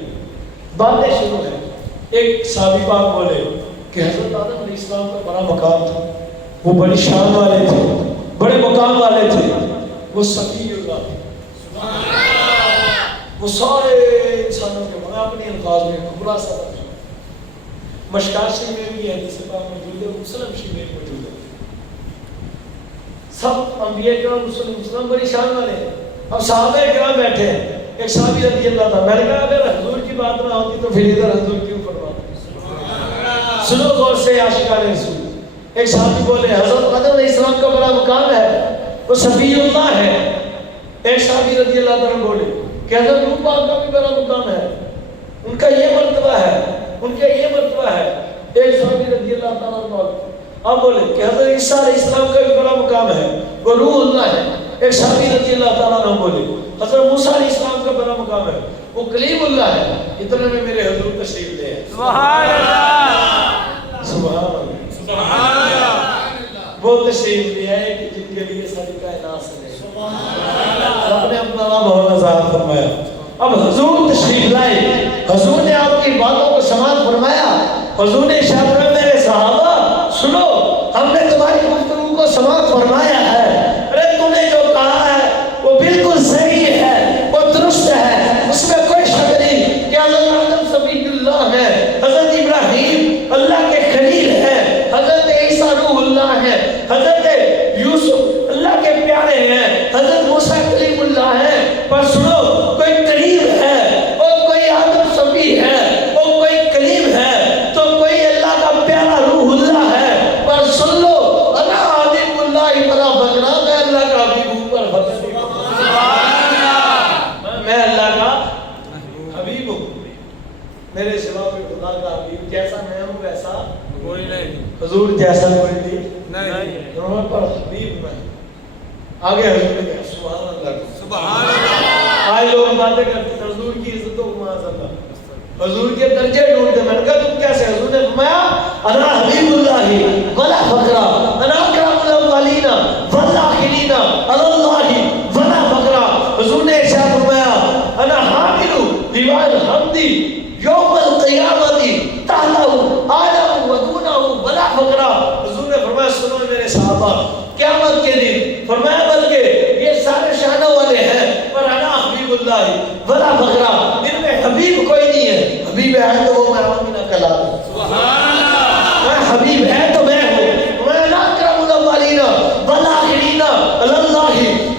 باتیں شروع ہیں۔ ایک صحابی پاک بولے کہ حضرت آدم علیہ السلام کا بڑا مقام تھا، وہ بڑی شان والے تھے، بڑے مقام والے تھے، وہ صفی اللہ تھے، وہ سارے انسانوں کے میں اپنے الفاظ میں خلاصہ مشکات شریف میں بھی حدیث پاک موجود ہے، مسلم شریف میں موجود ہے۔ سب انبیاء کرام مسلم بڑی شان والے ہیں۔ اب صحابہ کرام بیٹھے ہیں، ایک صحابی رضی اللہ تھا، میں نے کہا اگر حضور کی بات نہ ہوتی تو پھر ادھر حضور کیوں فرماتے؟ سنو غور سے عاشقان رسول۔ ایک صحابی بولے حضرت آدم علیہ السلام کا بڑا مقام ہے، وہ صفی اللہ ہے۔ ایک صحابی رضی اللہ تعالیٰ بولے کہ حضرت نوح پاک کا بھی بڑا مقام ہے، ان کا یہ مرتبہ ہے، ان کا یہ مرتبہ ہے۔ ایک صحابی رضی اللہ تعالیٰ بولے آپ بولے کہ حضرت عیسیٰ علیہ السلام کا بھی بڑا مقام ہے، وہ روح اللہ ہے۔ ایک صحابی رضی اللہ تعالیٰ عنہ بولے حضرت موسیٰ علیہ السلام کا بڑا مقام ہے، وہ کلیم اللہ ہے۔ اتنے میں میرے حضور تشریف لے آئے۔ سبحان اللہ، سبحان اللہ، سبحان اللہ۔ وہ تشریف لے آئے کہ جن کے لیے ساری کائنات سے رب نے اپنا نام ہونا ظاہر فرمایا۔ اب حضور تشریف لائے، حضور نے آپ کی باتوں کو سماعت فرمایا، حضور نے ارشاد فرمایا میرے صحابہ سنو، ہم نے تمہاری گفتگو کو سماعت فرمایا ہے، ارے تو نے جو کہا ہے وہ بالکل صحیح ہے، وہ درست ہے، اس میں کوئی شک نہیں کہ حضرت آدم صفی اللہ ہے، حضرت ابراہیم اللہ کے خلیل ہے، حضرت عیسیٰ روح اللہ ہے، حضرت یوسف اللہ کے پیارے ہیں، حضرت موسیٰ کلیم اللہ ہے۔ پر سنو، کوئی قریب ہے اور کوئی آدم صفی ہے اور کوئی کلیم ہے تو کوئی اللہ کا پیارا روح اللہ ہے۔ پر سن لو، انا حبیب اللہ فلا فخر، میں اللہ کا حبیب ہوں پر فخر نہیں کرتا۔ میں اللہ کا حبیب ہوں، میرے سوا کوئی خدا کا حبیب جیسا میں ہوں ویسا کوئی نہیں، حضور جیسا کوئی نہیں، نہیں، پر حبیب میں آگے حضور نے کہا سبحان اللہ، سبحان اللہ۔ آج لوگ باتیں کرتے ہیں حضور کی عزتوں کو معاذ اللہ، حضور کے درجے ڈھونڈتے، میں نے کہا تم کیسے؟ حضور نے فرمایا انا حبیب اللہ ولا فخر، انا اکرم الاولین والآخرین علی اللہ ولا فخر۔ حضور نے ارشاد فرمایا انا حامل لواء الحمد یوم القیامت تحتہ آدم و دونہ ولا فخر۔ حضور نے فرمایا سنو میرے صحابہ، قیامت کے دن فرمایا بلکہ یہ سارے شانوں والے ہیں، پر انا حبیب اللہ ولا فخر، ان میں حبیب کوئی نہیں ہے، حبیب ہے تو وہ میں آمینہ کلا دوں، سبحان اللہ، میں حبیب ہے تو میں ہوں، میں لا اکرم الاولین والآخرین علی اللہ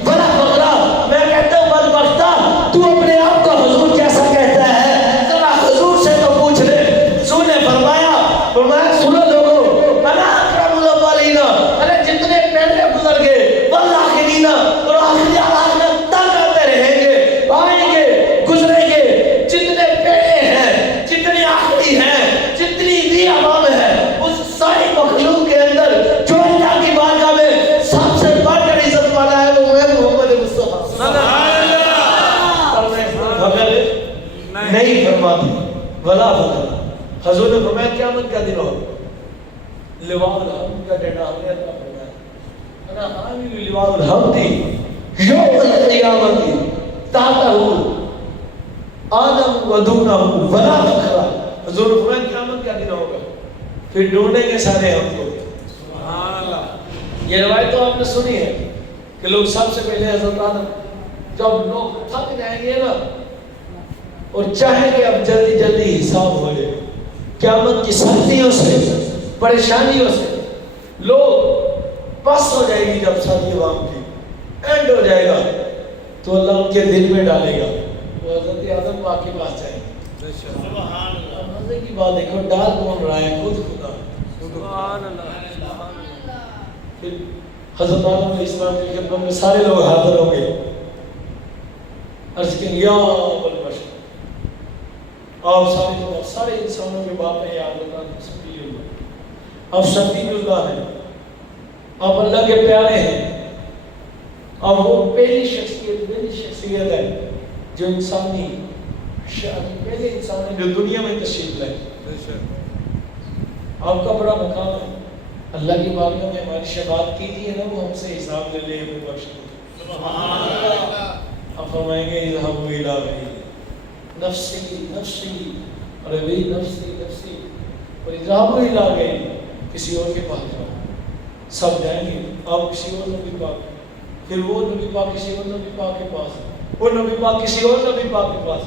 ولا فخر۔ میں کہتا ہوں بدبختہ، تو اپنے آپ کو حضور کیسا کہتا ہے؟ ذرا حضور سے تو پوچھ لے۔ حضور نے فرمایا سنو لوگوں، انا اکرم الاولین، ارے جتنے پہلے گزر گئے والآخرین، اور آخری آخرت تک آتے رہیں گے، آئیں گے، گزریں گے، جتنے پہلے ہیں، جتنے آخری ہیں، جتنی بھی عوام ہے، اس ساری مخلوق کے اندر جو اللہ کی بارگاہ میں سب سے بڑھ کر عزت والا ہے وہ ہے محمد مصطفیٰ۔ سبحان اللہ۔ اور میں فخر نہیں فرماتی ولا فخر۔ حضور نے فرمایا قیامت کا دن ہوگا، لواء الحمد کا ڈنڈا ہم نے اللہ فرمایا انا حامل لواء الحمد یوم القیامت تحتہ آدم و دونہ ولا فخر۔ حضور نے فرمایا قیامت کا دن ہوگا، پھر ڈھونڈیں گے سارے ہم کو۔ سبحان اللہ۔ یہ روایت تو آپ نے سنی ہے کہ لوگ سب سے پہلے حضرت آدم، جب لوگ تھک جائیں گے نا اور چاہے کہ اب جلدی جلدی حساب ہو جائے. قیامت کی سختیوں سے پریشانیوں سے لوگ پس ہو جائے گی. جب ساری عوام کی اینڈ ہو جائے گا تو اللہ ان کے دل میں ڈالے گا. وہ حضرت آدم پاک کے پاس جائیں گے. سبحان اللہ. مزے کی بات دیکھو, ڈال کون رہا ہے؟ خود خدا. سبحان اللہ. پھر حضرت آدم علیہ السلام کی خدمت میں سارے لوگ حاضر ہوں گے. عرض کریں یا ابل بشر, آپ سارے انسانوں کے باپ ہیں, یاد رکھنا سبحان اللہ. آپ شفیع اللہ ہیں, آپ اللہ کے پیارے ہیں, اور وہ پہلی شخصیت ہے جو انسانی پہلے انسان ہے جو دنیا میں تشریف لائے. آپ کا بڑا مقام ہے اللہ کی بارگاہ میں. ہماری شفاعت کیجیے نا, وہ ہم سے حساب لے لے, ہمیں بخش دے. سبحان اللہ. آپ فرمائیں گے اذهبوا الى غیری نفسی نفسی, اور ابھی نفسی نفسی, اور اذهبوا الى غیری, کسی اور کے پاس جاؤ. سب جائیں گے, آپ کسی اور نبی پاک, پھر وہ نبی پاک کسی اور نبی پاک کے پاس, وہ نبی پاک کسی اور نبی پاک کے پاس,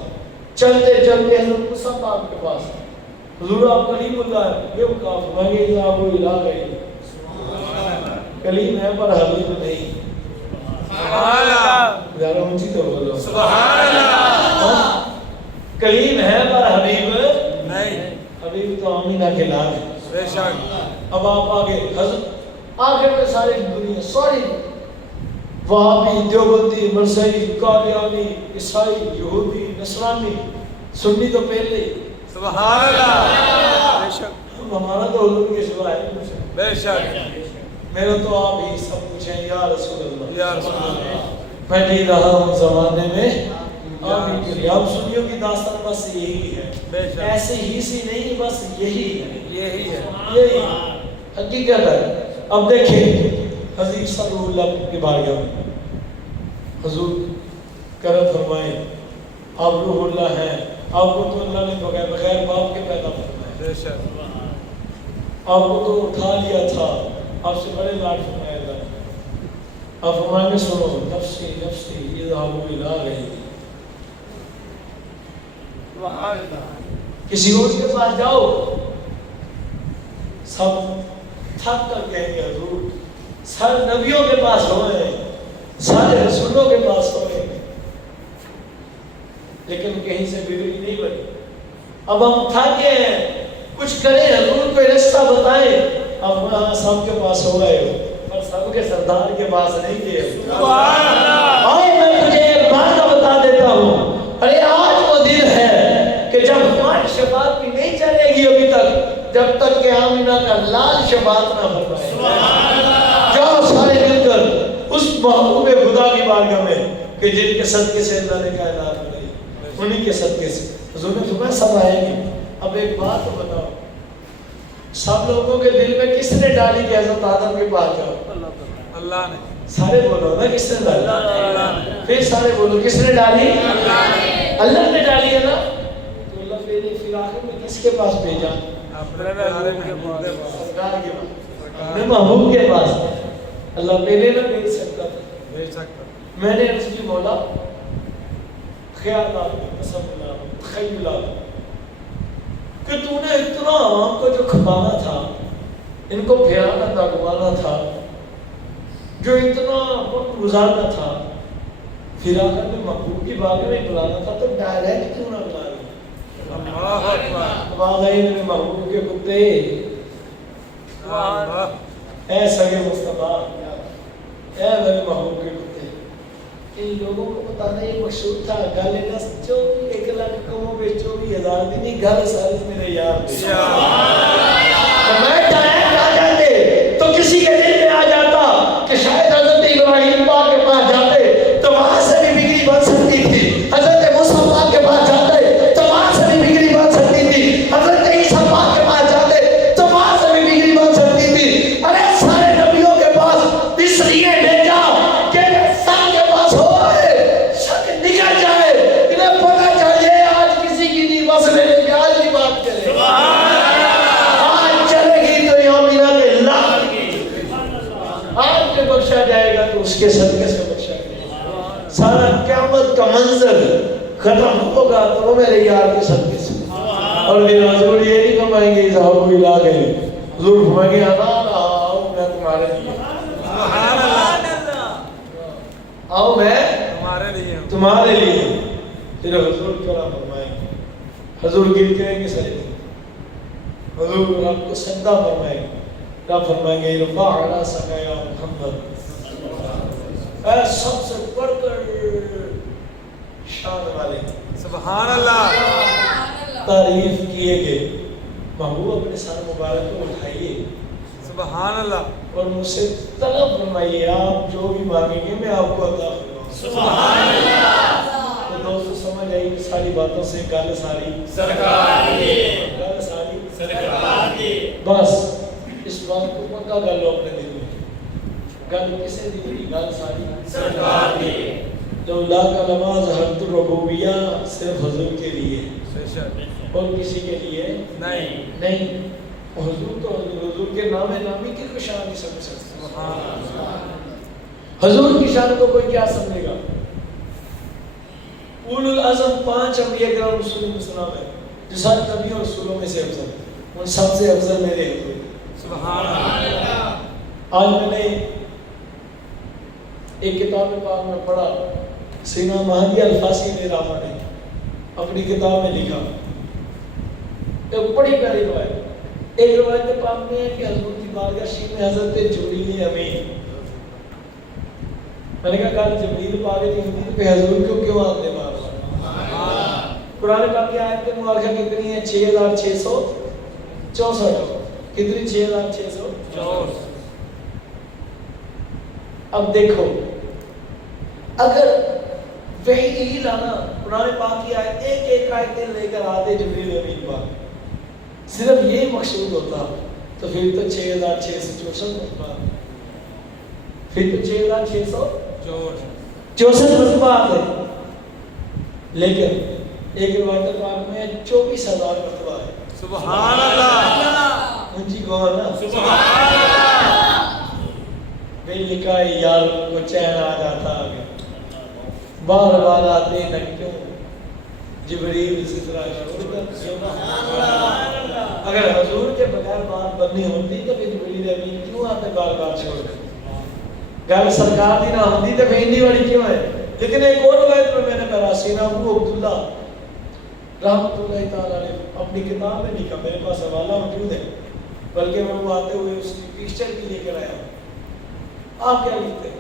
چلتے چلتے حضرت موسیٰ پاک کے پاس. حضور آپ کلیم اللہ ہے, یہ وقاف فرمائیں گے اذهبوا الى غیری. کلیم ہے پر حبیب نہیں. سبحان اللہ. ذرا اونچی تو بولو. سبحان اللہ. کلیم ہے پر حبیب نہیں. حبیب تو آمینہ کے لال ہے. بے شک. اب آپ آگے حضرت آخر میں ساری دنیا, سوری وہابی, دیوبندی, مرزائی, قادیانی, عیسائی, یہودی, نصرانی, سنی تو پہلے. سبحان اللہ. بے شک. ہمارا تو حضور کے سوا ہے. بے شک. میرا تو آپ ہی سب پوچھیں یا رسول اللہ. یا رسول اللہ. میں جی رہا ہوں زمانے میں آپ ہی کے لیے. آپ سنیوں کی داستان بس یہی ہے. بے شک. ایسے ہی سی نہیں, بس یہی ہے. یہی ہے. یہی حقیقت ہے. اب دیکھیں حضرت صلی اللہ کی بارگاہ میں حضور کرم فرمائیں, آپ روح اللہ ہیں, آپ کو تو اللہ نے بغیر باپ کے پیدا فرمایا. بے شک. آپ کو تو اٹھا لیا تھا, آپ سے بڑے لاڈ فرمایا تھا. آپ فرمائیں گے سنو نفسی نفسی اذهبوا الى غیری. کسی اور کے پاس جاؤ. سب تھک کر کہیں گے حضور سارے نبیوں کے پاس ہوئے, سارے رسولوں کے پاس ہوئے, لیکن کہیں سے بگڑی نہیں بنی. اب ہم تھکے ہیں, کچھ کریں حضور, کوئی رستہ بتائیں. اب وہاں سب کے پاس ہو گئے ہو, پر سب کے سردار کے پاس نہیں گئے. آج میں تجھے ایک بات بتا دیتا ہوں, ارے آج وہ دن ہے کہ جب ہماری شفاعت بھی نہیں چلے گی ابھی تک, جب تک کہ آمینہ کا لال شفاعت نہ فرمائے. جاؤ سارے مل کر اس محبوب خدا کی بارگاہ میں کہ جن کے صدقے سے اللہ نے کائنات بنائی, انہی کے صدقے سے. حضور نے فرمایا سب آئیں گے. اب ایک بات تو بتاؤ, سب لوگوں کے دل میں کس نے ڈالی کہ حضرت آدم کے پاس جاؤ؟ اللہ نے. سارے بولو نا کس نے ڈالی. اللہ نے. پھر سارے بولو کس نے ڈالی. اللہ نے. اللہ نے ڈالی ہے نا. تو اللہ پھر آخر میں کس کے پاس بھیجا؟ اپنے پیارے محبوب کے پاس. سرکار کے پاس, اپنے محبوب کے پاس. اللہ پہلے نہ بھیج سکتا تھا. بھیج سکتا. میں نے اس کی مولا خیالات میں تصورات تخیلات کہ تو نے اتنا عوام کو جو کھپانا تھا, ان کو پھیرانا تھا, گھمانا تھا, جو اتنا وقت گزارنا تھا, پھر آخر میں محبوب کی بارگاہ میں بلانا تھا, تو ڈائریکٹ کیوں نہ بلا لیا؟ اللہ اکبر. واقعی میرے محبوب کے کتے, اے سگے مصطفیٰ, اے میرے محبوب کے کتے. ان لوگوں کو بتانا یہ مشہور تھا, گل ہے نا 1,24,000 دنی گل ساری میرے یار تھے. میں ڈائریکٹ آ جاتے تو کسی کے دل میں آ جاتا کہ شاید حضرت ابراہیم پاک کے پاس جاتے تو وہاں سے بھی بگڑی بن سکتی تھی, حضرت موسیٰ پاک کے پاس جاتے تو وہاں سے بھی بگڑی بن سکتی تھی, حضرت عیسیٰ پاک کے پاس جاتے تو وہاں سے بھی بگڑی بن سکتی تھی. ارے سارے نبیوں کے پاس اس لیے بھیجا کہ سب کے پاس ہوئے, شک نکل جائے, انہیں پتہ چلے آج کسی کی نہیں بس میرے خیال کی بات کرے. آج چلے گی تو یوم مینا کے لال کی, آج کے بخشا جائے گا تو اس کے صدقے سے بخشا جائے گا. سارا قیامت کا منظر ختم ہوگا تو وہ میرے یار کے صدقے سے. اور پھر حضور یہ نہیں فرمائیں گے صاحب بھی لا گئے, حضور فرمائیں گے آؤ میں تمہارے لیے, آؤ میں تمہارے لیے. پھر حضور کیا فرمائیں گے, حضور گر کریں گے سجدے, حضور رب کو سجدہ فرمائیں گے, رب فرمائیں گے رفع علی سکیا محمد, اے سب سے بڑھ کر شان والے, سبحان اللہ, تعریف کیے گئے محبوب اپنے سر مبارک کو اٹھائیے سبحان اللہ, اور مجھ سے طلب فرمائیے, آپ جو بھی مانگیں گے میں آپ کو عطا فرماؤں. سبحان اللہ. تو دوستو سمجھ آئی ساری باتوں سے گل ساری سرکار دی, گل ساری سرکار دی. بس اس بات کو پکا کر لو اپنے دل میں, گل کسے دی گئی, گل ساری سرکار دی. جو لا کا نماز حضرت الربوبیہ صرف حضور کے لیے اور کسی کے لیے نہیں. حضور تو حضور کے نام نامی کی کوئی شان نہیں سمجھ سکتا. حضور کی شان کو کوئی کیا سمجھے گا. اولو العزم 5 انبیاء کرام رسول السلام ہے جو سارے نبیوں اور رسولوں میں سے افضل, ان سب سے افضل میرے حضور. سبحان اللہ. آج میں نے ایک کتاب پاک میں پڑھا, سینا مہدی الفاسی نے راما نے اپنی کتاب میں لکھا, ایک بڑی پیاری روایت. ایک روایت پاک میں ہے کہ حضور کی بارگاہ شریف میں حضرت جبریل امین, میں نے کہا کل جبریل پاک کی حضور پہ حضور کیوں آتے مار. قرآن پاک کی آیت کے مبارکہ کتنی ہے, 6664. کتنی 6664. اب دیکھو, اگر وحی لانا قرآن پاک کی آیت ایک آیتیں لے کر آتے جبریل امین پاک, صرف یہ مقصود ہوتا تو پھر تو 6664 مرتبہ, پھر تو 6664 مرتبہ آتے. لیکن ایک روایت پاک میں 24,000 مرتبہ ہے. سبحان اللہ. اونچی کون نا سبحان اللہ. بے لکھا یار کو چین آ جاتا آگے, بار بار آتے نہ کیوں جبریل اسی طرح اگر حضور کے بغیر بات بننی ہوتی تو پھر جبریل امین کیوں آتے بار بار چھوڑ کر, گل سرکار دی نہ ہوتی تو پھر اتنی بڑی کیوں ہے. لیکن ایک اور روایت میں نے پڑھا, سینا ابو عبداللہ رحمۃ اللہ تعالیٰ نے اپنی کتاب میں لکھا, میرے پاس حوالہ موجود ہے, بلکہ میں وہ آتے ہوئے اس کی پکچر بھی لے کر آیا ہوں. آپ کیا لکھتے ہیں؟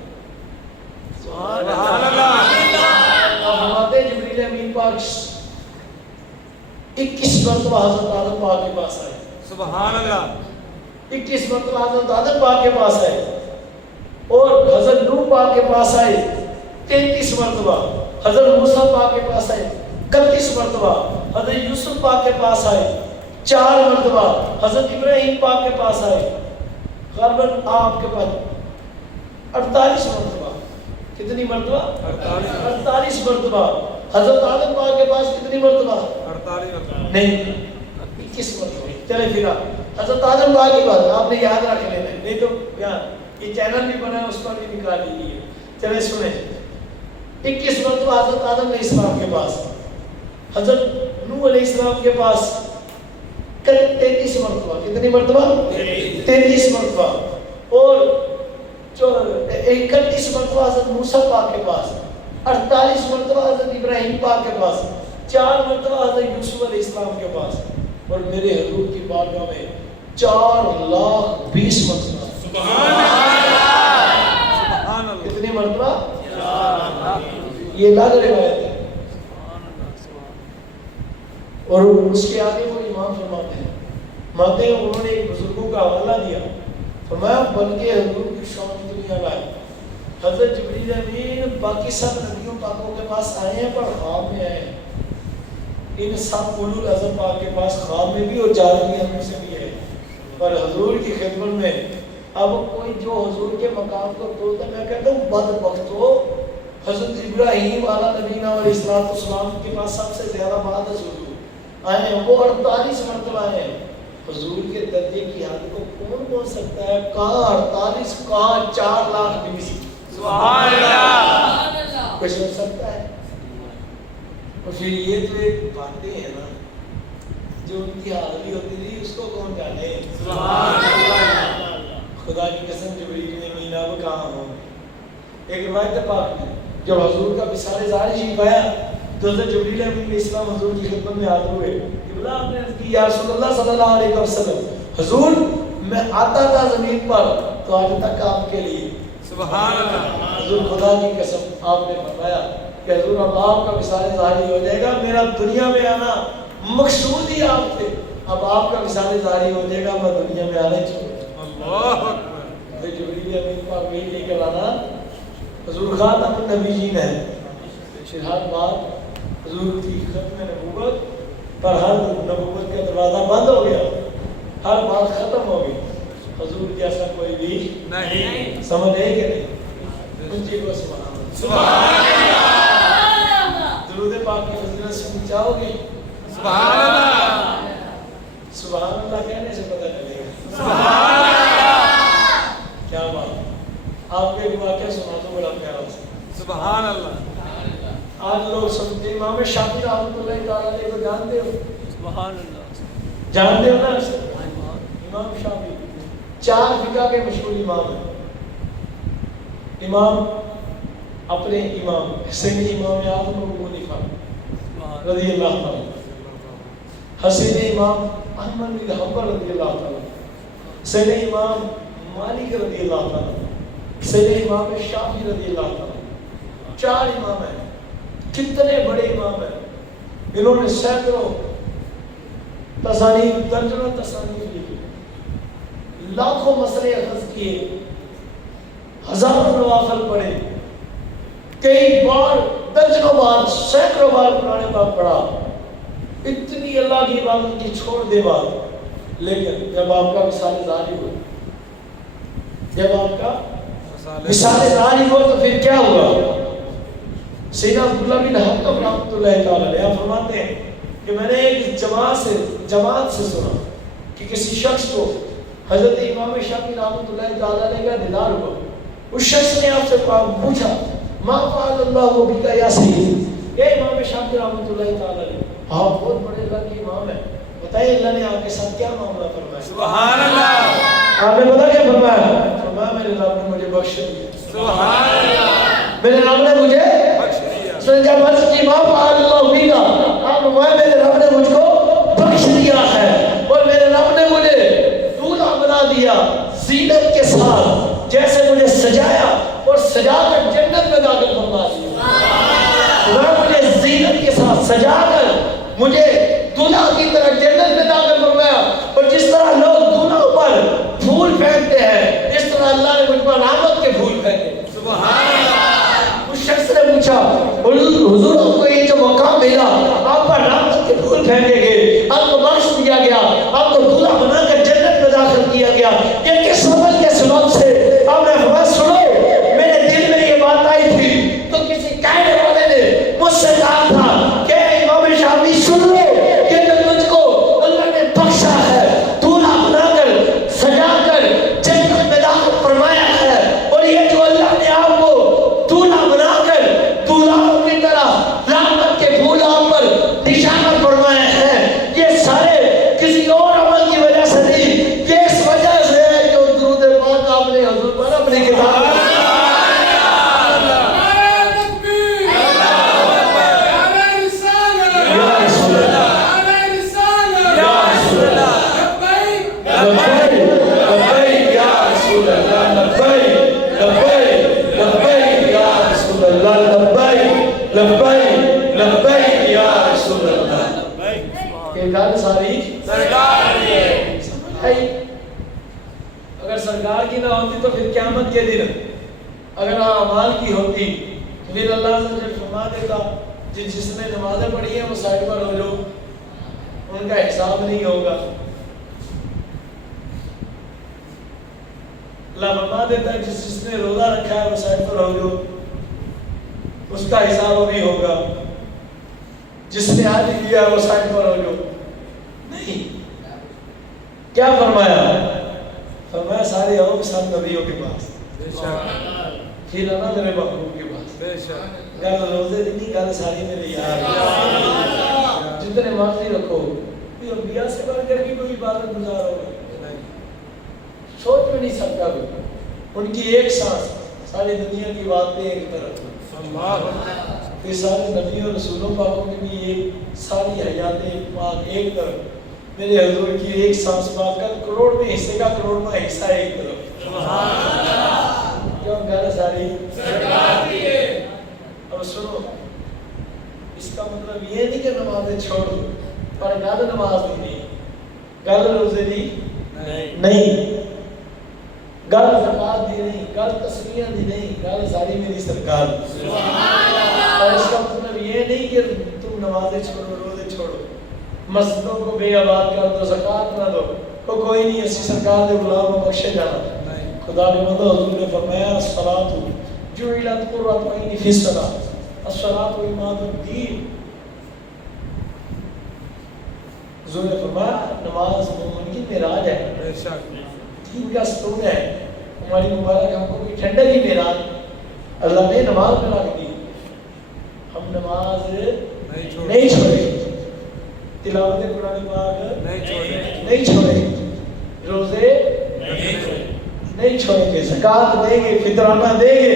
سبحان اللہ. فرماتے جبریل امین پاک 21 مرتبہ حضرت آدم پاک کے پاس آئے. سبحان اللہ. 21 مرتبہ حضرت آدم پاک کے پاس آئے, اور حضرت نوح پاک کے پاس آئے 33 مرتبہ, حضرت موسیٰ پاک کے پاس آئے 31 مرتبہ, حضرت یوسف پاک کے پاس آئے 4 مرتبہ, حضرت ابراہیم پاک کے پاس آئے غالباً آپ کے پاس 48 مرتبہ. کتنی مرتبہ؟ 48 مرتبہ. حضرت آدم پاک کے پاس کتنی مرتبہ؟ 48 مرتبہ نہیں 21 مرتبہ. چلے پھر حضرت آدم پاک کی بات آپ نے یاد رکھ لینا, نہیں تو یہ چینل بھی بنا ہے اس پر بھی نکال لیجیے. چلے سنیں, 21 مرتبہ حضرت آدم علیہ السلام کے پاس, حضرت نوح علیہ السلام کے پاس 33 مرتبہ. کتنی مرتبہ؟ 33 مرتبہ. اور 31 مرتبہ حضرت موسیٰ پاک کے پاس, 48 مرتبہ حضرت ابراہیم پاک کے پاس, 4 مرتبہ حضرت یوسف علیہ السلام کے پاس, اور میرے حضور کی بارگاہ میں 4,20,000 مرتبہ. سبحان اللہ. کتنی مرتبہ؟ یہ الگ روایت ہے. اور اس کے آگے وہ امام فرماتے ہیں, انہوں نے ایک بزرگوں کا حوالہ دیا, فرمایا بلکہ حضور کی شان دنیا لائے. حضرت جبریل امین باقی سب نبیوں پاکوں کے پاس آئے ہیں پر خواب میں آئے ہیں. ان سب اولو العزم پاک کے پاس خواب میں بھی اور جاگنے ہم سے بھی ہے, پر حضور کی خدمت میں اب کوئی جو حضور کے مقام کو توڑتا, میں کہتا ہوں بدبخت ہو. حضرت ابراہیم علیہ نبینا علیہ السلام کے پاس سب سے زیادہ بعد حضور آئے ہیں, وہ 48 مرتبہ آئے ہیں. حضور کے درجے کی حد کو کون پہنچ سکتا ہے؟ کہاں 48, کہاں 4 لاکھ بیوی. سبحان اللہ. کوئی سوچ سکتا ہے؟ اور پھر یہ تو ایک باتیں ہیں نا جو ان کی حاضری ہوتی تھی اس کو کون جانے. سبحان اللہ. خدا کی قسم جبریل نے مہینہ وہ کہاں ہو. ایک روایت پاک میں جب حضور کا وصال ظاہر شریف آیا تو حضرت جبریل علیہ السلام حضور کی خدمت میں حاضر ہوئے. قبلہ آپ نے عرض کی یا رسول اللہ صلی اللہ علیہ وسلم حضور میں آتا تھا زمین پر تو آج تک آپ کے لیے. سبحان اللہ. حضور خدا کی قسم آپ نے فرمایا کہ حضور اب آپ کا وصال ظاہر ہو جائے گا. میرا دنیا میں آنا مقصود ہی آپ تھے. اب آپ کا وصال ظاہر ہو جائے گا میں دنیا میں آنے چھوڑ. اللہ اکبر. جبریل امین پاک میں لے کر آنا حضور خاتم النبیین ہے. پھر ہر بات حضور کی ختم نبوت پر ہر نبوت کا دروازہ بند ہو گیا. ہر بات ختم ہو گئی. حضور جیسا کوئی بھی نہیں. سمجھ ہے کہ نہیں. ان چیز کو سبحان اللہ. درود پاک کی فضیلت سننا چاہو گے؟ سبحان اللہ. سبحان اللہ کہنے سے پتہ چلے گا. سبحان اللہ. کیا بات. آپ کو ایک واقعہ سنا دو بڑا پیارا سا. سبحان اللہ. آج لوگ سمجھتے ہیں امام شافعی رحمۃ اللہ تعالیٰ علیہ کو جانتے ہو؟ سبحان اللہ. جانتے ہو نا امام شافعی 4 فقہ کے مشہور امام ہیں. امام اپنے امام حسین امام اعظم ابو حنیفہ رضی اللہ تعالیٰ، حسین امام احمد بن حنبل رضی اللہ تعالیٰ، حسین امام مالک رضی اللہ تعالیٰ، حسین امام شافعی رضی اللہ تعالیٰ. 4 امام ہیں. کتنے بڑے امام ہیں. انہوں نے سینکڑوں تصانیف درجنوں تصانیف لکھی، لاکھوں مسئلے اخذ کیے، ہزاروں نوافل پڑھے، کئی بار درجنوں بار سینکڑوں بار قرآن پاک پڑھا. اتنی اللہ کی عبادت کی چھوڑ دے بات. لیکن جب آپ کا وصال ظاہر ہوا، جب آپ کا وصال ظاہر ہوا تو پھر کیا ہوا؟ سیدنا عبداللہ بن حکم رحمۃ اللہ تعالیٰ علیہ فرماتے ہیں کہ میں نے ایک جماعت سے سنا کہ کسی شخص کو حضرت امام شافعی رحمۃ اللہ تعالیٰ علیہ کا دیدار ہوا. اس شخص نے آپ سے پوچھا ما فعل اللہ بک یا سید. اے امام شافعی رحمۃ اللہ تعالیٰ علیہ آپ بہت بڑے اللہ کے امام ہیں، بتائیے اللہ نے آپ کے ساتھ کیا معاملہ فرمایا؟ سبحان اللہ. آپ نے پتا کیا فرمایا؟ فرمایا میرے رب نے مجھے بخش دیا. سبحان اللہ. میرے رب نے مجھے بخش دیا. سنجا بس کی ما فعل اللہ بک آپ فرمایا میرے رب نے مجھ کو بخش دیا ہے اور میرے رب نے مجھے دولہا بنا دیا زینت کے ساتھ، جیسے مجھے سجایا اور سجا کر جنت میں داخل فرما دیا. مجھے زینت کے ساتھ سجا کر مجھے دولہا کی طرح جنت میں داخل فرمایا. اور جس طرح لوگ دولہا پر پھول پھینکتے ہیں اس طرح اللہ نے مجھ پر رحمت کے پھول پھینکے. سبحان اللہ. اس شخص نے پوچھا حضور آپ کو یہ جو مقام ملا آپ پر رحمت کے پھول پھینکے گئے، آپ کو بخش دیا گیا، آپ کو دولہا بنا کر جنت میں داخل کیا گیا، یہ کس عمل کے سبب سے؟ آپ نے فرمایا سنو میرے دل میں یہ بات آئی تھی تو کسی کہنے والے نے مجھ سے کہا تھا کہ امام شافعی سن لو کہ جو تجھ کو اللہ نے بخشا ہے دولہا بنا کر سجا کر جنت میں داخل فرمایا ہے، اور یہ جو اللہ نے آپ کو دولہا بنا کر دولہا کی طرح رحمت کے پھول آپ پر نشانہ فرمایا ہے، یہ سارے کسی اور عمل کی وجہ سے نہیں، یہ اس وجہ سے ہے جو درود پاک آپ نے حضور پر اپنی کتاب میں اگر سرکار کی نہ ہوتی تو پھر قیامت کے دن اگر اعمال کی ہوتی پھر اللہ سے فرما دیتا جس نے نمازیں پڑھی ہیں وہ سائڈ پر ہو جاؤ، ان کا حساب نہیں ہوگا. اللہ فرما دیتا ہے جس نے روزہ رکھا ہے وہ سائڈ پر ہو جاؤ، اس کا حساب بھی ہوگا. جس نے حج کیا ہے وہ سائڈ پر ہو جاؤ. نہیں، کیا فرمایا؟ فرمایا سارے آؤ سب نبیوں کے پاس، پھر آنا میرے محبوب کے پاس. بے شک گل روزے دی نہیں، گل ساری میرے یار جتنے مرضی رکھو، کوئی انبیاء سے بڑھ کر بھی کوئی عبادت گزار ہوگا سوچ میں نہیں سکتا کوئی. ان کی ایک سانس، ساری دنیا کی باتیں ایک طرف، یہ سارے نبیوں اور رسولوں پاکوں کی بھی ایک ساری حیاتیں پاک ایک طرف، میرے حضور کی ایک سانس پاک کا کروڑ میں حصے کا کروڑواں حصہ ایک طرف. کیوں گھر ساری سرکار کی ہے. اب سنو، اس کا مطلب یہ نہیں کہ نمازیں چھوڑ دو، پر گل نماز دی نہیں، گل روزے دی نہیں، گل زکات دی نہیں، گل تسبیح دی نہیں، گل ساری میری سرکار دی. اور اس کا مطلب یہ نہیں کہ تم نمازیں چھوڑو، روزے چھوڑو، مسجدوں کو بے آباد کر دو، زکات نہ دو، کوئی نہیں، اسی سرکار دے غلام بخشے جانا. خدا نے مدد حضور نے فرمایا الصلاۃ جعلت قرۃ عینی فی الصلاۃ، الصلاۃ عماد الدین. حضور نے فرمایا نماز مومن کی معراج ہے، بے شک دین کا ستون ہے. ہماری مبارک ہم کو کوئی ٹھنڈک ہی معراج اللہ نے نماز میں رکھ دی. ہم نماز نہیں چھوڑے، تلاوت قرآن پاک نہیں چھوڑے، روزے نہیں چھوڑیں گے، زکات دیں گے، فطرانہ دیں گے،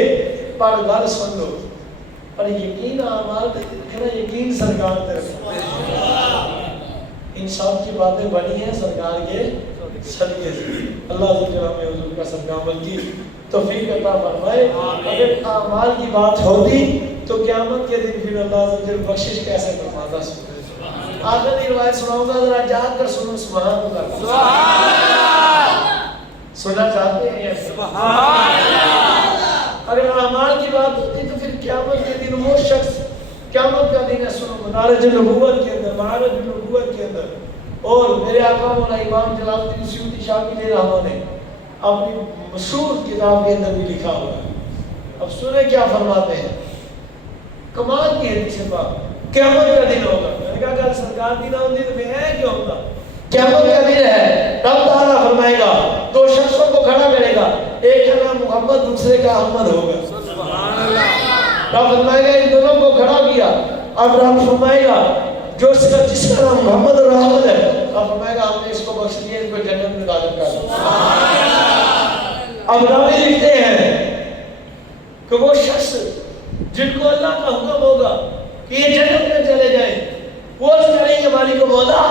پر گل سن لو، پر یقین اعمال کہنا یقین سرکار طرف. ان سب کی باتیں بنی ہیں سرکار کے صدقے سے. اللہ عز و جل ہمیں حضور کا صدقہ عمل کی توفیق عطا فرمائے. اگر اعمال کی بات ہوتی تو قیامت کے دن پھر اللہ عز و جل بخشش کیسے فرماتا. آخری روایت سناؤں گا، ذرا جاگ کر سنو. سبحان اللہ، سبحان اللہ. سننا چاہتے ہیں سبحان اللہ. اگر اعمال کی بات ہوتی تو پھر قیامت کے دن وہ شخص، قیامت کا دن ہے، سنو، مدارج النبوت کے اندر، معارج النبوت کے اندر، اور میرے آقا مولا امام جلال الدین سیوطی شاکر رحمہ نے اپنی مشہور کتاب کے اندر بھی لکھا ہوا ہے. اب سنیں کیا فرماتے ہیں، کمال کی حدیث پاک. قیامت کا دن ہوگا، میں نے کہا کہ سرکار کی نہ ہوتی تو میں ہے کیا ہوگا. قیامت کا دن ہے، رب تعالیٰ فرمائے گا، دو شخصوں کو کھڑا کرے گا، ایک کا نام محمد، دوسرے کا احمد ہوگا. سبحان اللہ. رب فرمائے گا ان دونوں کو کھڑا کیا، اب رب فرمائے گا جس کا نام محمد اور احمد ہے، رب فرمائے گا ہم نے اس کو بخش دیا، ان کو جنت میں داخل کر دیا. اب راوی لکھتے ہیں کہ وہ شخص جن کو اللہ کا حکم ہوگا کہ یہ جنت میں چلے جائیں، وہ کریں گے مالک و مولا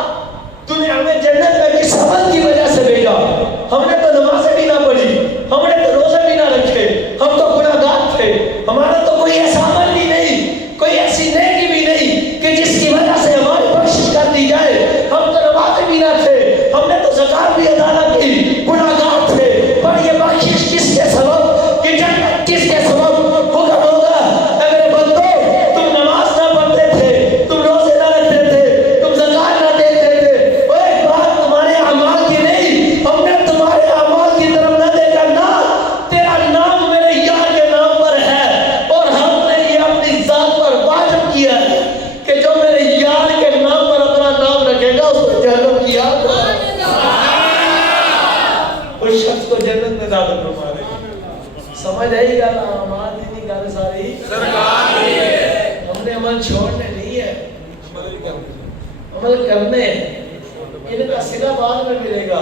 تو نے ہمیں جنت میں کس عمل کی وجہ سے بھیجا. ہم نے تو نمازیں بھی نہ پڑھی، ہم نے تو روزے بھی نہ رکھے، ہم تو گناہگار تھے، ہمارا تو کوئی ایسا عمل بھی نہیں، کوئی ایسی نیکی بھی نہیں کہ جس کی وجہ سے ہماری بخشش کر دی جائے. ہم تو نمازیں بھی نہ تھے، ہم نے تو زکات بھی ادا نہ کی، گناہگار تھے، پر یہ بخشش کس کے سبب، کہ جنت کس کے سبب حکم ہوگا. اگر بندو تم نماز نہ پڑھتے تھے، تم روزے نہ رکھتے تھے، تم زکات نہ دیتے تھے، وہ ایک بات تمہارے اعمال کی نہیں، ہم نے تمہارے اعمال کی طرف نہ دیکھا، نہ تیرا نام میرے یار کے نام پر ہے، اور ہم نے یہ اپنی ذات پر واجب کیا ہے کہ جو میرے یار کے نام پر اپنا نام رکھے گا اس کو جہنم کی آگ اس شخص کو جنت میں داخل فرما دے گا. سمجھ آئی گا؟ اعمال دی نہیں گل ساری سرکار کی ہے. ہم نے عمل چھوڑنے نہیں ہے، عمل کرنے ہیں. ان کا صلہ بعد میں ملے گا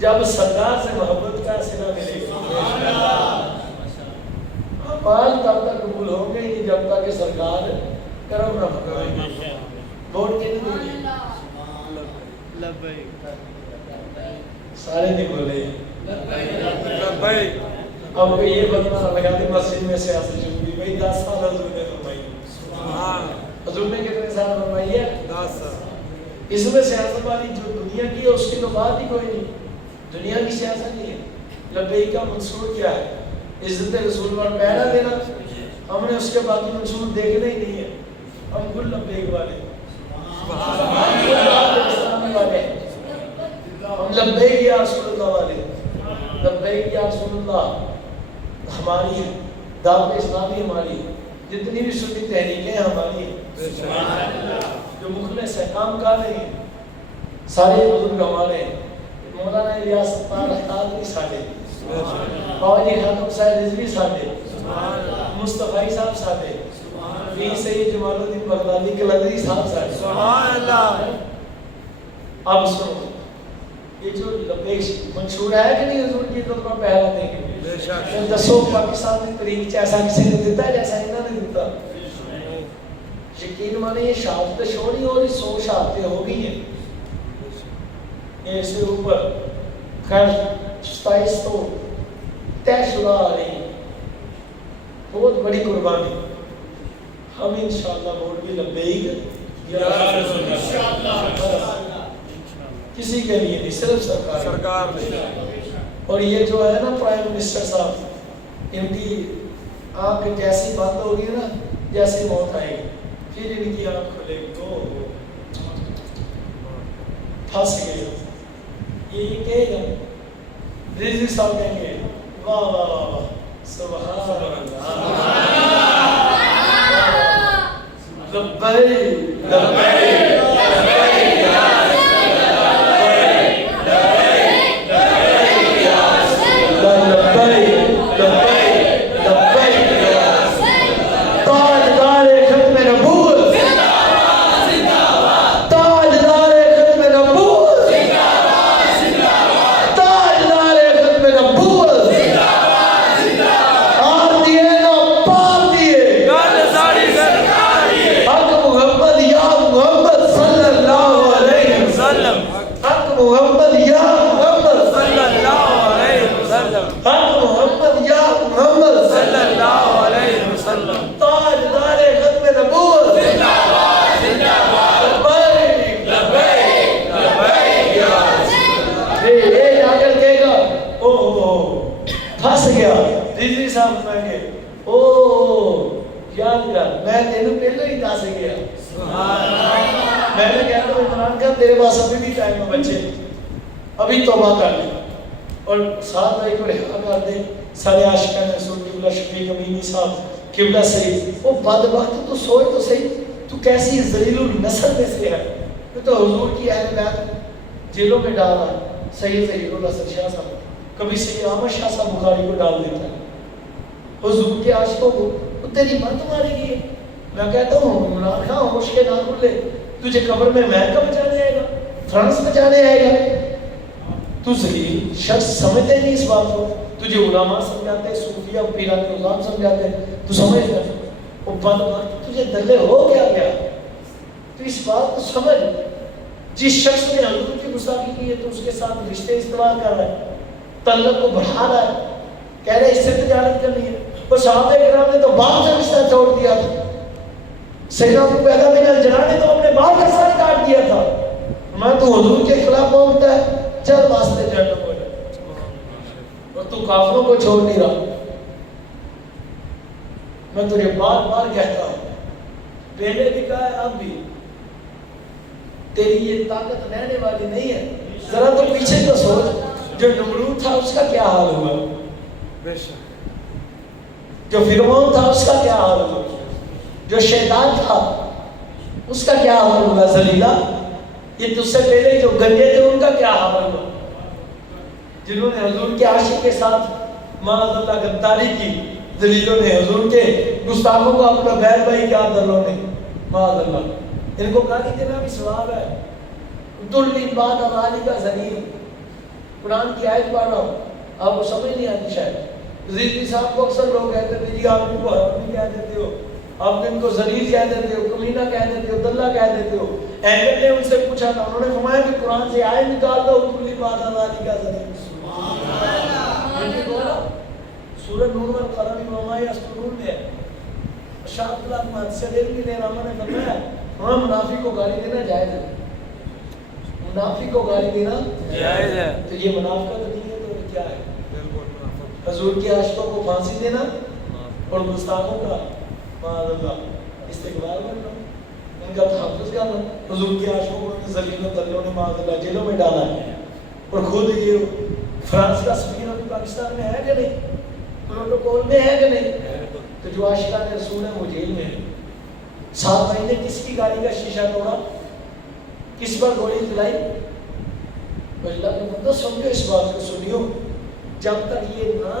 جب سرکار سے محبت کا صلہ ملے گا. اعمال تب تک قبول ہوں گے نہیں جب تک کہ سرکار کرم نہ فرمائے. ووٹ کتنے دیں گے؟ سارے نہیں بولے. اب کوئی یہ بتنا لگا دی مسجد میں سیاست شروع ہوئی، بھائی 10 سال حضور نے فرمائی. حضور نے کتنے سال فرمائی ہے؟ 10 سال. اس میں سیاست والی جو دنیا کی ہے اس کی تو بات ہی کوئی نہیں. دنیا کی سیاست نہیں ہے. لبیک کا منصور کیا ہے؟ عزت رسول پر پہرا دینا. ہم نے اس کے باقی منصور دیکھنا ہی نہیں ہے. ہم کل لبیک والے، ہم لبیک یا رسول اللہ والے، لبیک یا رسول اللہ. ہماری دعوت اسلامی ہماری جتنی بھی سنی تحریکیں ہماری جو مخلص ہے، کام کر رہی ہیں، سارے بزرگ ہمارے. مولانا الیاس قادری ساڈے، بابا جی خاتم صاحب رضوی ساڈے، مصطفی صاحب سادے فی سید جمال الدین بغدادی کلندری صاحب سادے سبحان اللہ. اب سنو یہ جو لبیک منشور ہے کہ نہیں حضور کی تو پہلا دیں گے بے شک. دسو پاکستان میں تاریخ ایسا کسی نے دیتا ہے جیسا انہوں نے دیتا یقین مانے یہ شہادت شوری اور 100 شہادتیں ہو گئی ہیں ایسے اوپر خیر 27 تو طے شدہ آ رہی ہے بہت بڑی قربانی ہم انشاءاللہ ووٹ بھی لبیک یا رسول اللہ کسی کے لیے نہیں صرف سرکار نے. اور یہ جو ہے نا پرائم منسٹر صاحب ان کی آنکھ جیسی بند ہوگی نا جیسی موت آئے گی پھر ان کی آنکھ کھلے گی تو پھنس گئے یہ کہے گا رضوی صاحب کہیں گے واہ واہ واہ واہ سبحان اللہ لبیک لبیک تیرے پاس ابھی بھی ٹائم ہے بچے ابھی توبہ کر لیں اور ساتھ بھائی کو رہا کر دیں سارے عاشقان رسول قبلہ شفیق امینی صاحب قبلہ سید وہ بدبخت تو سوچ تو صحیح تو کیسی ذلیل النسل میں سے ہے تو حضور کی اہل بیت جیلوں میں ڈالا سید ظہیر الحسن شاہ صاحب کبھی سید احمد شاہ صاحب بخاری کو ڈال دیتا ہے حضور کے عاشقوں کو وہ تیری مت مارے گی میں کہتا ہوں عمران خان ہوش کے نہ بھولے تجھے قبر میں امریکہ بچانے آئے گا فرانس بچانے آئے گا تو ذلیل شخص سمجھتے نہیں اس بات کو تجھے علماء سمجھاتے صوفیہ پیران نظام سمجھاتے تو سمجھ گیا وہ بدبخت تجھے دلے ہو گیا تو اس بات کو سمجھ جس شخص نے حضور کی گستاخی کی ہے تو اس کے ساتھ رشتے استعمال کر رہا ہے تعلق کو بڑھا رہا ہے کہہ رہے اس سے تجارت کرنی ہے اور صحابہ کرام نے تو باپ سے رشتہ چھوڑ دیا تھا سیدنا ابو عبیدہ بن الجراح نے تو اپنے باپ کا ساتھ کاٹ دیا تھا میں تو حضور کے خلاف بولتا ہے چل واسطے جہنم ہو جائے اور تو کافروں کو چھوڑ نہیں رہا میں تجھے بار بار کہتا ہوں پہلے بھی کہا ہے اب بھی تیری یہ طاقت رہنے والی نہیں ہے ذرا تو پیچھے تو سوچ جو نمرود تھا اس کا کیا حال ہوا بے شک. جو فرعون تھا اس کا کیا حال ہوا جو شیطان تھا اس کا کیا حال ہوا ذلیلہ یہ تجھ سے پہلے جو گنجے تھے ان کا کیا حال ہوا جنہوں نے حضور کے عاشق کے ساتھ معاذ اللہ غداری کی ذلیلوں نے حضور کے گستاخوں کو اپنا بہن بھائی کیا دلوں نے معاذ اللہ ان کو گالی دینا بھی ثواب ہے دل بعد علی کا ذلیل قرآن کی آیت پڑھ رہا ہوں آپ کو سمجھ نہیں آتی شاید رضوی صاحب کو اکثر لوگ کہتے تھے جی آپ ان کو حرام کہہ دیتے ہو آپ ان کو ذلیل کہہ دیتے ہو کمینہ کہہ دیتے ہو دلہ کہہ دیتے ہو اینگل نے ان سے پوچھا تھا انہوں نے فرمایا کہ قرآن سے آیت نکال دو کلی بعد علی کا ذلیل سبحان اللہ سورہ نور والقلم وما یسطرون میں شاہ اللہ محدث دہلوی نے رحمہ نے فرمایا ہاں منافق کو گالی دینا جائز ہے منافق کو گالی دینا جائز ہے تو یہ منافقت نہیں ہے تو کیا ہے حضور کے عاشقوں کو پھانسی دینا اور گستاخوں کا معاذ اللہ استقبال کرنا ان کا تحفظ کرنا حضور کے عاشقوں کو ذلیل و دلیلوں نے معاذ اللہ جیلوں میں ڈالا ہے اور خود یہ فرانس کا سفیر ابھی پاکستان میں ہے کہ نہیں پروٹوکول میں ہے کہ نہیں تو جو عاشقان رسول ہیں وہ جیل میں ہے 7 مہینے کس کی گاڑی کا شیشہ توڑا کس پر گولی چلائی اللہ کے بندو سمجھو اس بات کو سنیو جب تک یہ نہ